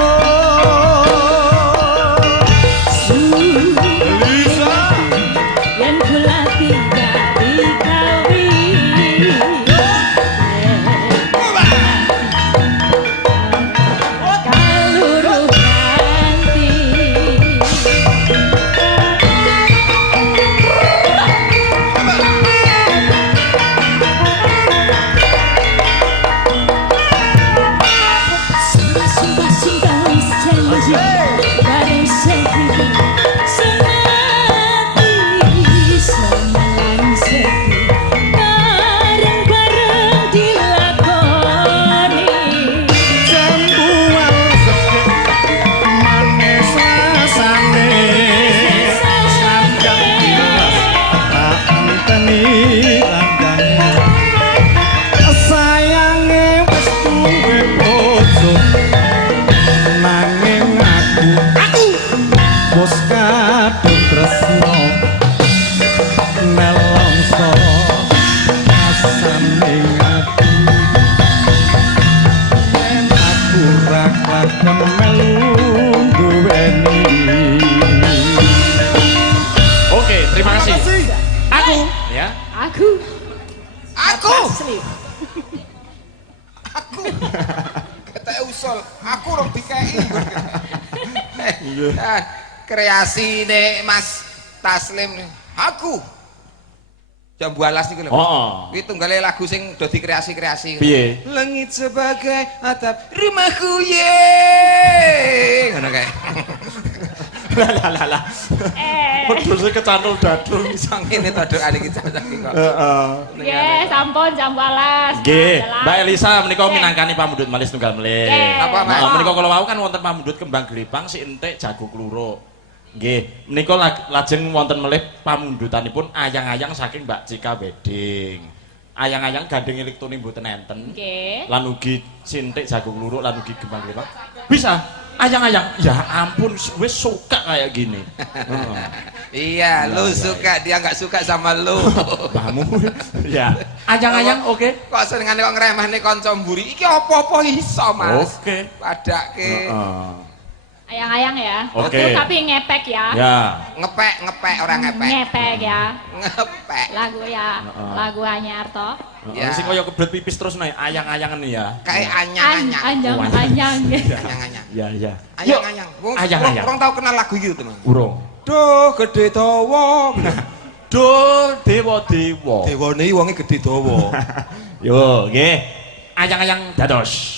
janji bareng segitu semati semelang sepi bareng-bareng dilakoni Jambuan sekit manis rasane Sandang bilas tak anteni landangnya Sayange wis duwe bojo nanging aku bos kadung tresno nelongso asane ati yen aku ra kelakon melu duweni Oke, terima kasih. Aku ya. aku Aku kata usul aku rong dikei kreasi nih Mas Taslim nih aku Jambu Alas nih lho Oh. kuwi tunggale lagu sing do dikreasi-kreasi Piye? langit sebagai atap rumahku ye ngono kae Lah. Pedhose kecantol dadung. sang ngene to doane iki saiki kok Heeh. nggih sampun Jambu Alas Nggih, Jalan. Mbak Elisa menika Nggih. minangkani pamundhut malih tunggal melih. Nggih. Apa, Mas? Menika kula wau kan wonten pamundhut kembang glipang si entik jago kluruk. Nggih, menika lajeng wonten melih pamundhutanipun ayang-ayang saking Mbak Cika Wedding. Ayang-ayang gandeng elektone mboten enten. Nggih. Lan ugi sintik jago kluruk lan ugi kembang glipang. Bisa. Ayang-ayang, ya ampun wis suka kayak gini. Heeh. iya lu suka dia nggak suka sama lu Mbahmu. Ya. Ayang-ayang oke. kok senengane kok ngremehne kanca mburi iki apa-apa iso Mas Oke. padake Heeh. Ayang-ayang ya. Oke. Itu tapi ngepek ya. Ya. ngepek orang ngepek Ngepek ya. ngepek Lagu ya. Heeh. Lagu anyar toh. Ya. Sing kaya kebelet pipis terus nih, ayang-ayangan nih ya. kayak anyang-anyang Anyang-anyang. anyang-anyang Ya, ya. anyang-anyang Ayang-ayang. Wong tau kenal lagu iki teman Urung. Duh gede dawa Dul dewa-dewa. dewane iki wonge gede dawa Yo, nggih. Ayang-ayang dados.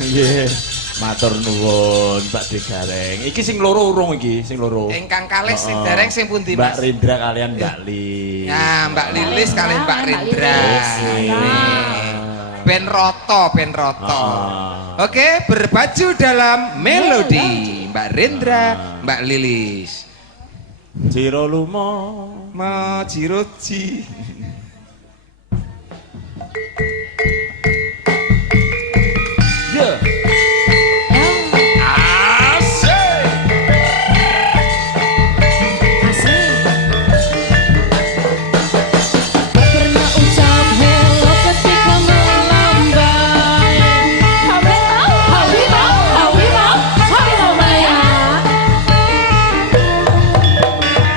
Nggih. Matur nuwun Pak Degareng. Iki sing loro urung iki, sing loro. Ingkang kalih sing dereng sing pundi Mbak Mas? Rindra kalian Mbak Lis. Nah, Mbak Lilis kalian Mbak Rindra. Ben roto, ben roto. Oke, berbaju dalam melodi Mbak Rindra, Mbak Lilis. Jiro lumo, Ma jiroji. ya. Pernah ucap hello ketika melambai. Hawi mau Maya.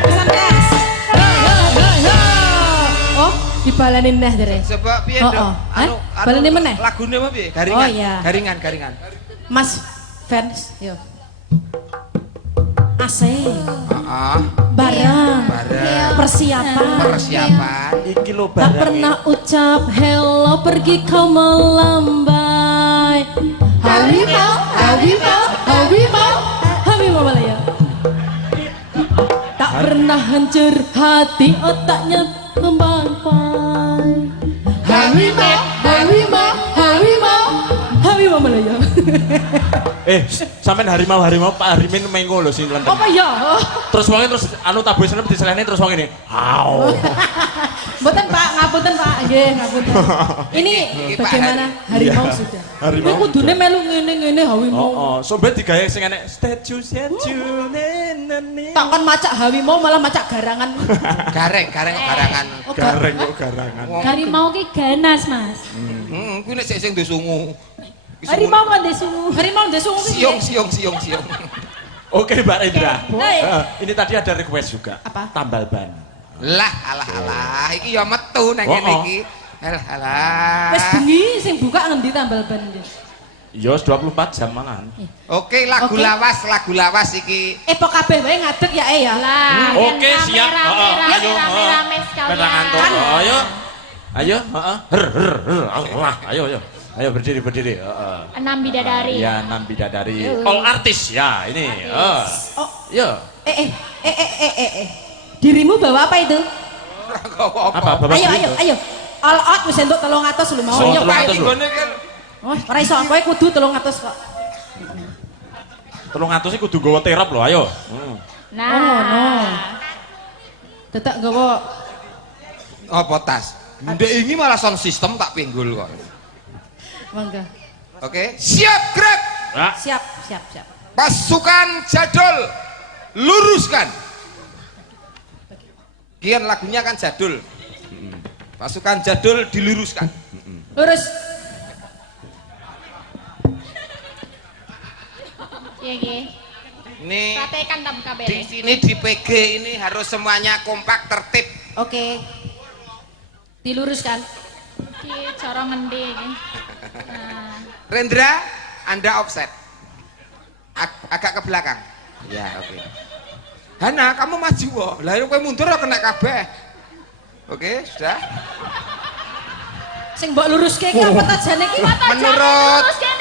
Pesan gas. Oh, dibalanin dah dere. Coba piye, Oh, Dok? oh. Hah? Baleni meneh? Lagune apa piye? Garingan. Oh, iya. Garingan, garingan. Mas fans, yo. Asik. Heeh. Barang. Bareng. Persiapan. Persiapan. Iki lho Tak barang. pernah ucap hello pergi kau melambai. Hawi mau Malaya. Tak pernah hancur hati otaknya membangpai. Hawi mau Malaya. Sampean harimau Pak Harimin mengo lho sing lenteng. Apa ya? Terus wonge terus anu tabuh senep diselehne terus wong ini. Hau. Mboten Pak, ngapunten Pak, nggih ngapunten. Ini Pak bagaimana harimau Iya. sudah. Harimau Ini kudune melu ngene-ngene hawi mau. Oh, sobat digawe sing enek statue nenene. Tak kan macak hawi mau malah macak garangan. Gareng, gareng kok garangan. Oh, Gareng kok garangan. Harimau ki ganas, Mas. Kuwi nek sing ndek sungu. Harimau kok ndek sungu. Harimau ndek sungu ki. Siung. Oke, Mbak Rendra. Nah, Ini tadi ada request juga. Apa? Tambal ban. Lah, alah. Iki ya metu nang Oh, ngene oh. iki. Alah. wis bengi sing buka ngendi tambal ban iki. Yo 24 jam mangan. Oke, lagu Oke. lawas iki. Pok kabeh wae ngadeg ya ya. Lah, Oke, siap. Ayo. rame-rame sekalian. Penang ngantuk. Ayo. Ayo, heeh. Her. Allah. Ayo. Ayo berdiri. Heeh. 6 bidadari. Ya, 6 bidadari. All artis ya, ini. Oh, Yo. Dirimu bawa apa itu? Apa? Bapak Ayo. All out wis entuk 300 lho mau. Oh, Ayo, 300 Pak. lho. Oh, ora iso kowe kudu 300 kok. 300 iki kudu nggawa terap lho, ayo. Nah. Oh, ngono. Tetek nggawa Apa tas? Ndek ini malah sound system tak pinggul kok. mangga. Oke, siap gerak. Siap. Pasukan jadul luruskan. Kian lagunya kan jadul. Pasukan jadul diluruskan. Lurus. Iya, nggih. Ini Praktekan tam kabeh. di sini di PG ini harus semuanya kompak tertib. Oke. Diluruskan. Iki cara ngendi iki? Nah. Rendra, Anda offset. Agak ke belakang. Ya, oke. Hana, kamu maju kok. Lah kowe mundur kok kena kabeh. Oke, sudah. Sing mbok luruske iki apa tajane iki?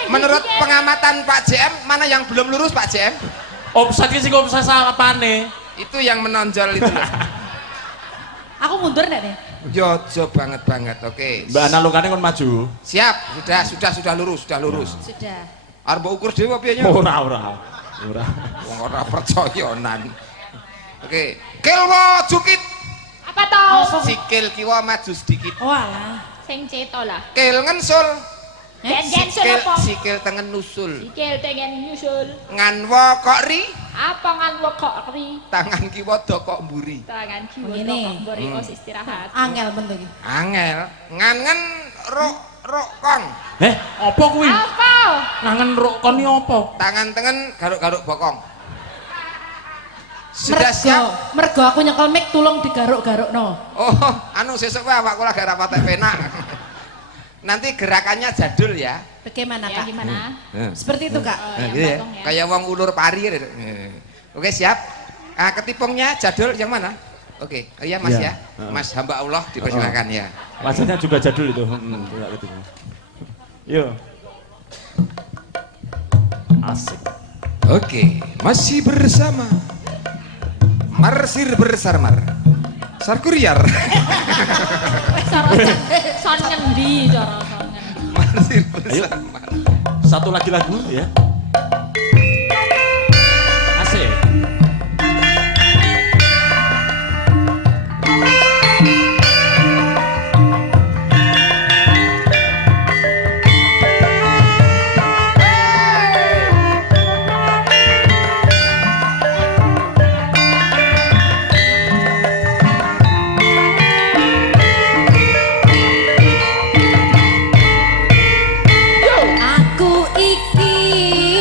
Menurut pengamatan Pak JM, mana yang belum lurus Pak JM? Offset ki sing offset apane? Itu yang menonjol itu. Aku mundur nek nih. Jojo banget. Oke. Mbak Ana lukane kon maju. Siap, sudah lurus. Sudah. Arep mbok ukur dhewe piye nya? Ora. Wong ora percayanan. Oke. Kilwa jukit. Apa tau? Sikil kiwa maju sedikit. Oh alah. Sing ceto lah. Kil ngensul. Gen apa? Sikil tengen nusul. Sikil pengen nyusul. Nganwa kok ri, Apa ngan kok ri? tangan kiwa dokok mburi. Tangan kiwa Begini. kok mbori istirahat. Angel bentuk iki. Angel, ngangen rok kong. Apa kuwi? Apa? Ngangen rok kon iki apa? Tangan tengen garuk-garuk bokong. Sudah siap? Mergo aku nyekel mic tulung digaruk-garukno. Oh, anu sesuk wae awakku lagi ora patek penak. Nanti gerakannya jadul ya. Bagaimana Ya Kak? gimana? Seperti itu Kak. Yang Gitu ya. potong ya. Kayak wong ulur pari gitu. Oke, siap. Ketipungnya jadul yang mana? Oke, iya Mas Iya. ya. Mas hamba Allah dipersilakan ya. Wajahnya juga jadul itu. Yo. Asik. Oke, masih bersama Marsir Bersarmar Sarkuriar. Son ngendi cara son ngendi. Marsir Ayo. Bersarmar. Satu lagi lagu ya. Asik. Aku iki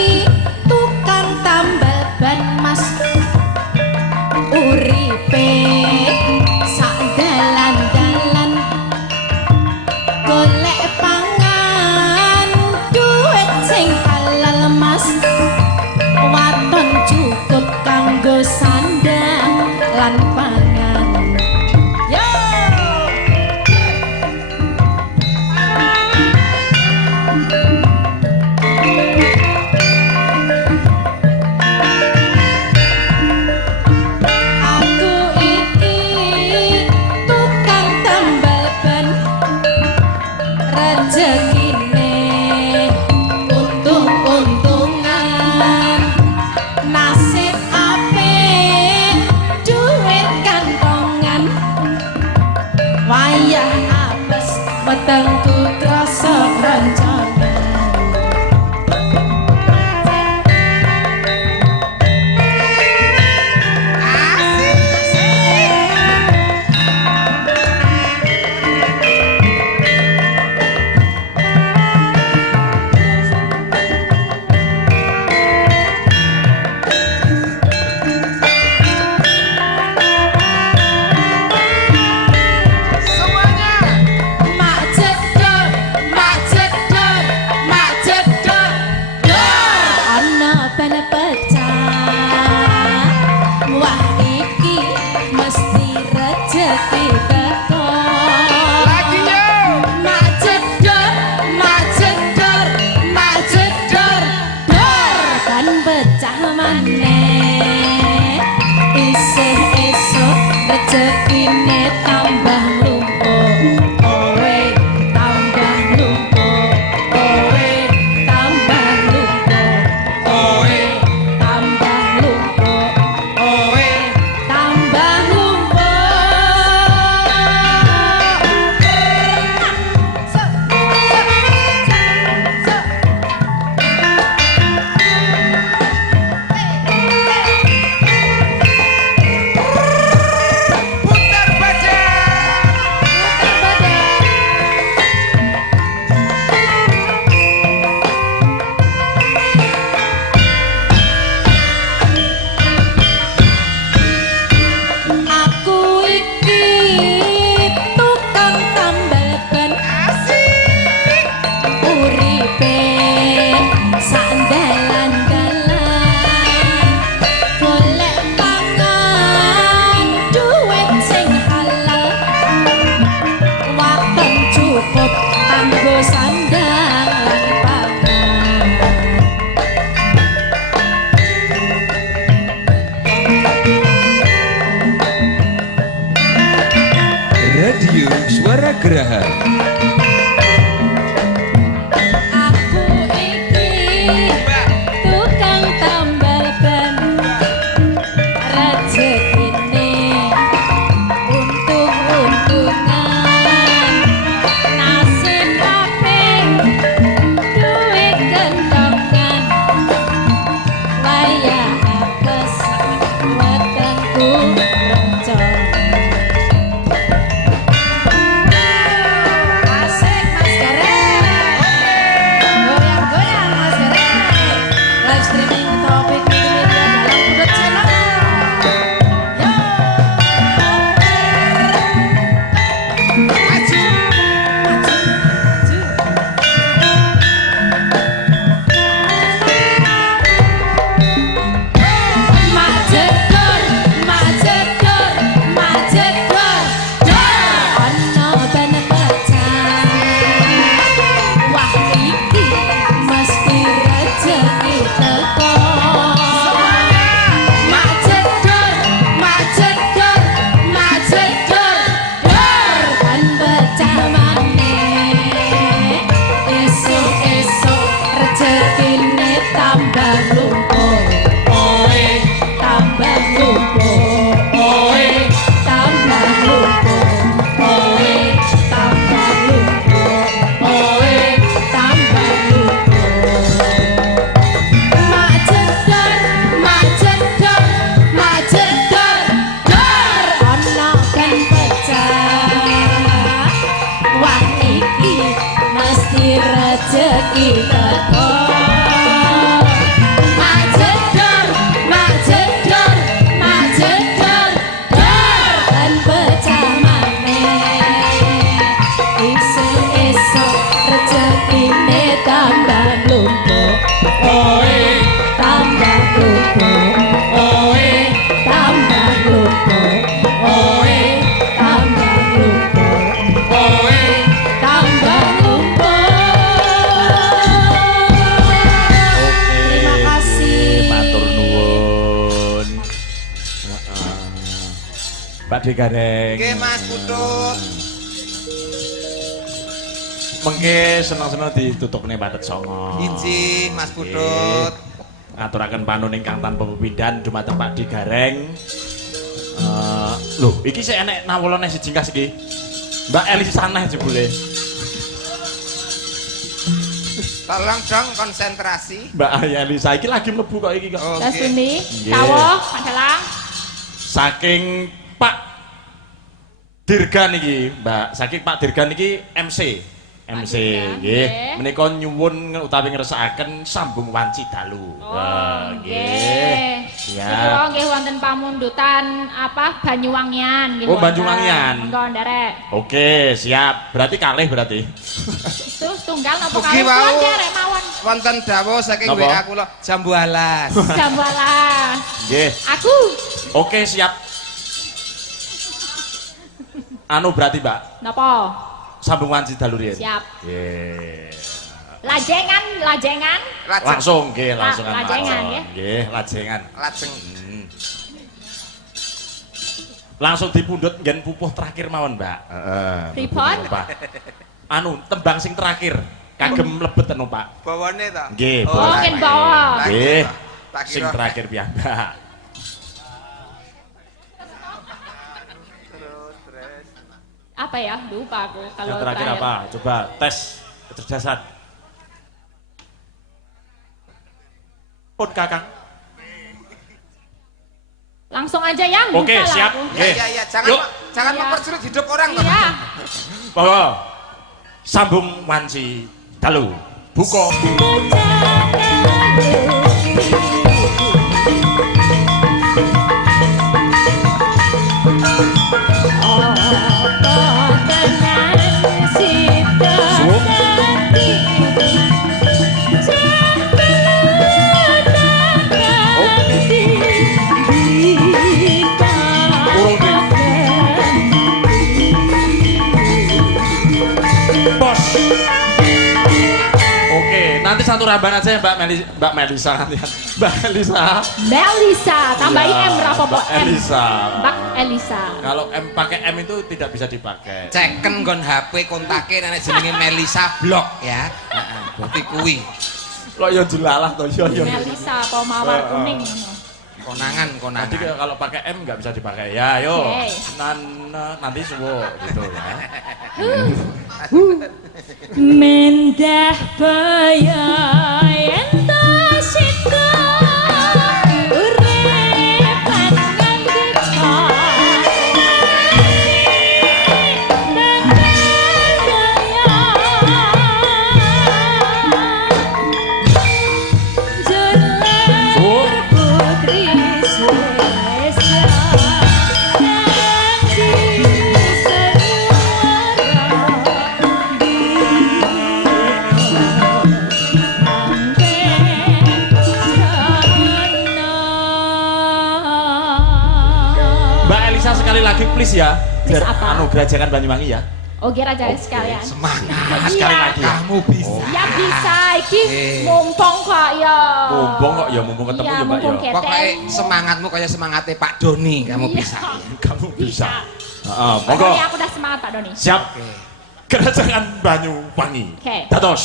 teko mak jedor dan pecah maneh esuk-esuk rezekine tambah lumpuk oe tambah lumpuk oe tambah lumpuk oe tambah lumpuk oe tambah lumpuk. Terima kasih. Matur nuwun. Pak Digareng. Nggih Mas Putut. Mengke seneng-seneng ditutup nih Padet Songo. Injih Mas Putut. Ngaturaken panun ingkang tanpa pepindhan dumateng Pak Digareng. Loh, iki sik enek nawolane siji kas iki. Mbak Elisa neh jebule. Tolong dong konsentrasi. Mbak Elisa iki lagi mlebu kok iki kok. Mas Suni, Nggih. Kawah, Pandalang. Saking Pak Dirgan iki, Mbak. Saking Pak Dirgan iki MC. MC Dirgan, nggih. nggih. Menika nyuwun utawi ngresakaken sambung wanci dalu. Oh, nggih. Ya. Kula nggih wonten pamundutan apa Banyuwangian nggih. Oh, wonten. Banyuwangian. Monggo nderek. Oke, siap. Berarti kalih berarti. Terus tunggal napa Ugi kalian wau. nderek mawon. Wonten dawuh saking Napa? WA kula jambu alas. Jambalah. Nggih. Aku Oke, siap. Anu berarti, Mbak. napa? Sambung wanci dalu riyen. Siap. Nggih. Lajengan. Lajeng Langsung nggih, langsung lajengan, nggih. Nggih, lajengan. lajeng. Langsung dipundhut nggen pupuh terakhir mawon, Mbak. Heeh. Pripun? Anu, tembang sing terakhir kagem mlebet anu, Pak. Bawane to? Nggih, Oh, ngen bawa. Nggih. Tak Sing kira. terakhir piyambak. Apa ya? Lupa aku kalau Yang terakhir apa? Coba tes kecerdasan. Pun Kakang. Langsung aja ya. Oke, lupa lah siap. aku. Oke. Ya, jangan Yuk. jangan Iya. mempersulit hidup orang toh. Iya. Bahwa sambung wanci dalu. Buka. Suwung. Urung di bos. Oke, nanti satu ramban aja ya Mbak Melisa nanti. Mbak Elisa. Melisa, tambahin Ya, M berapa Mbak M? Elisa. Mbak Elisa. Kalau M pakai M itu tidak bisa dipakai. Ceken nggon HP kontake nenek jenenge Melisa blok ya. Heeh, berarti kuwi. Kok yo jelalah to yo yo. Melisa apa mawar kuning ngono. Konangan, Nanti konangan. kalau pakai M nggak bisa dipakai. Ya, yo. Oke. Nanti suwo gitu ya. Mendah bayayan tasita urepan nganti Suwo. putri Sesa Mbak Elisa sekali lagi please ya. Please Biar apa? anu gerajakan Banyuwangi ya. Oke raja sekalian. Semangat. Sekali Iya. lagi ya. Kamu bisa. Ya bisa iki Eh. mumpung kok ya. Mumpung kok ya mumpung ketemu Iya, ya Mbak mumpung ya. ketemu. Pokoknya semangatmu kayak semangatnya Pak Doni, kamu Iya. bisa. Kamu bisa. Heeh, Pak monggo. Doni aku udah semangat Pak Doni. Siap. Gerajakan Banyuwangi. Oke. Dados.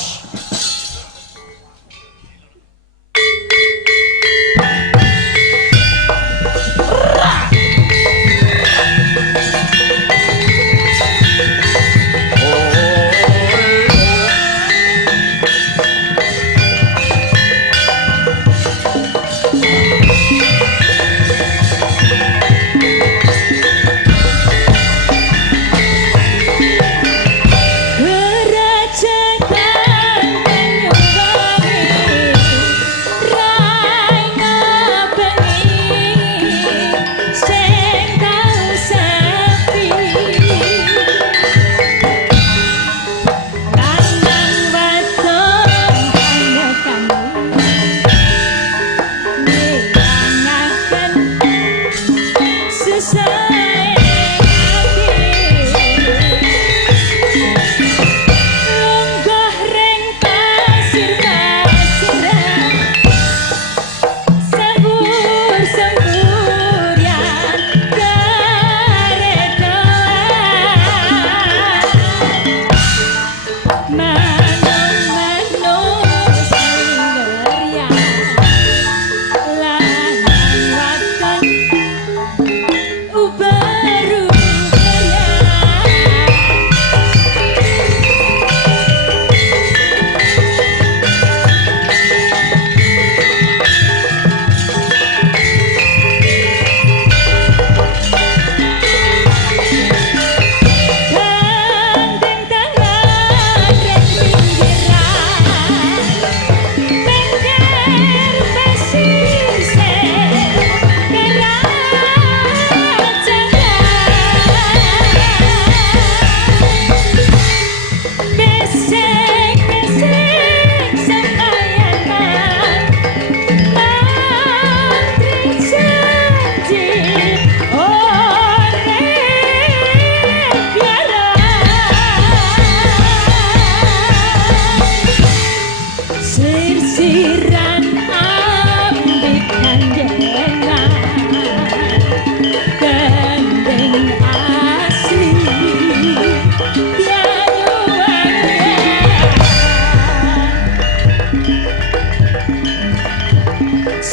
Gerajakan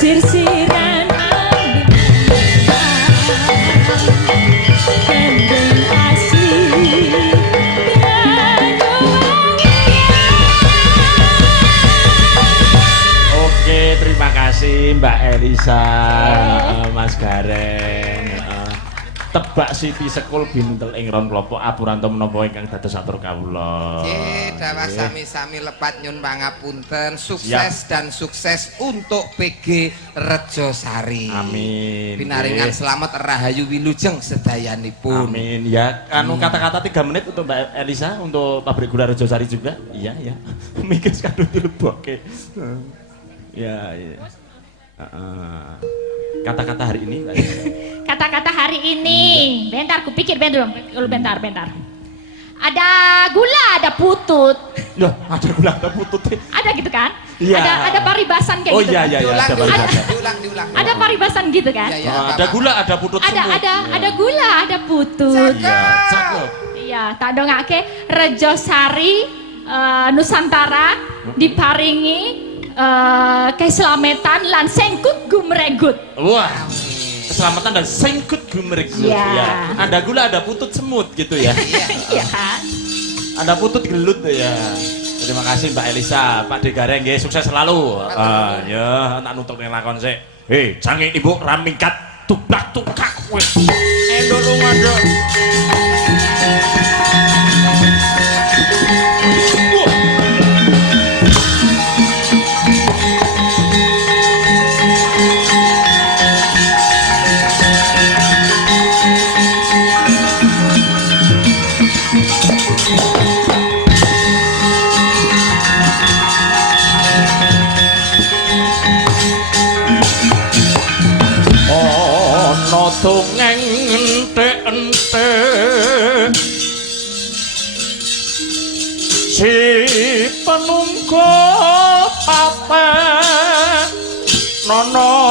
sirsiran kendeng asih Oke, terima kasih Mbak Elisa, Mas Gareng. Tebak Siti Sekul bintel ing ron klopo apuranto menapa ingkang dados atur kawula. Nggih, dawuh sami-sami lepat nyun pangapunten, sukses dan sukses untuk PG Rejosari. Amin. Pinaringan selamat rahayu wilujeng sedayanipun. Amin. Ya, kata-kata 3 menit untuk Mbak Elisa untuk pabrik gula Rejosari juga. Iya, ya. Mikir kadung dilebokke. Ya, iya. Kata-kata hari ini Mbak Elisa. Kata-kata hari ini, bentar kupikir bentar. Ada gula, ada putut. Loh, ada gula, ada putut. Ada gitu kan? Iya. Ada paribasan kayak gitu. Iya, ada paribasan. Diulang. Ada paribasan gitu kan? Iya, Ada gula, ada putut semut. Ada gula, ada putut. Iya, cakep. Iya, tak dongake Rejosari Nusantara diparingi keselamatan lan sengkut gumregut. Wah, keselamatan dan sengkut gumregut. Iya. Ya. Ada gula, ada putut semut gitu ya. Iya kan? Ada putut gelut ya. Terima kasih Mbak Elisa, Pak Degareng nggih sukses selalu. Ya, tak nutup ning lakon sik. Hei, jange Ibu ramingkat tublak tukak kowe. Endo lunga nduk. Ana dongeng entek-entek si penunggu paten nono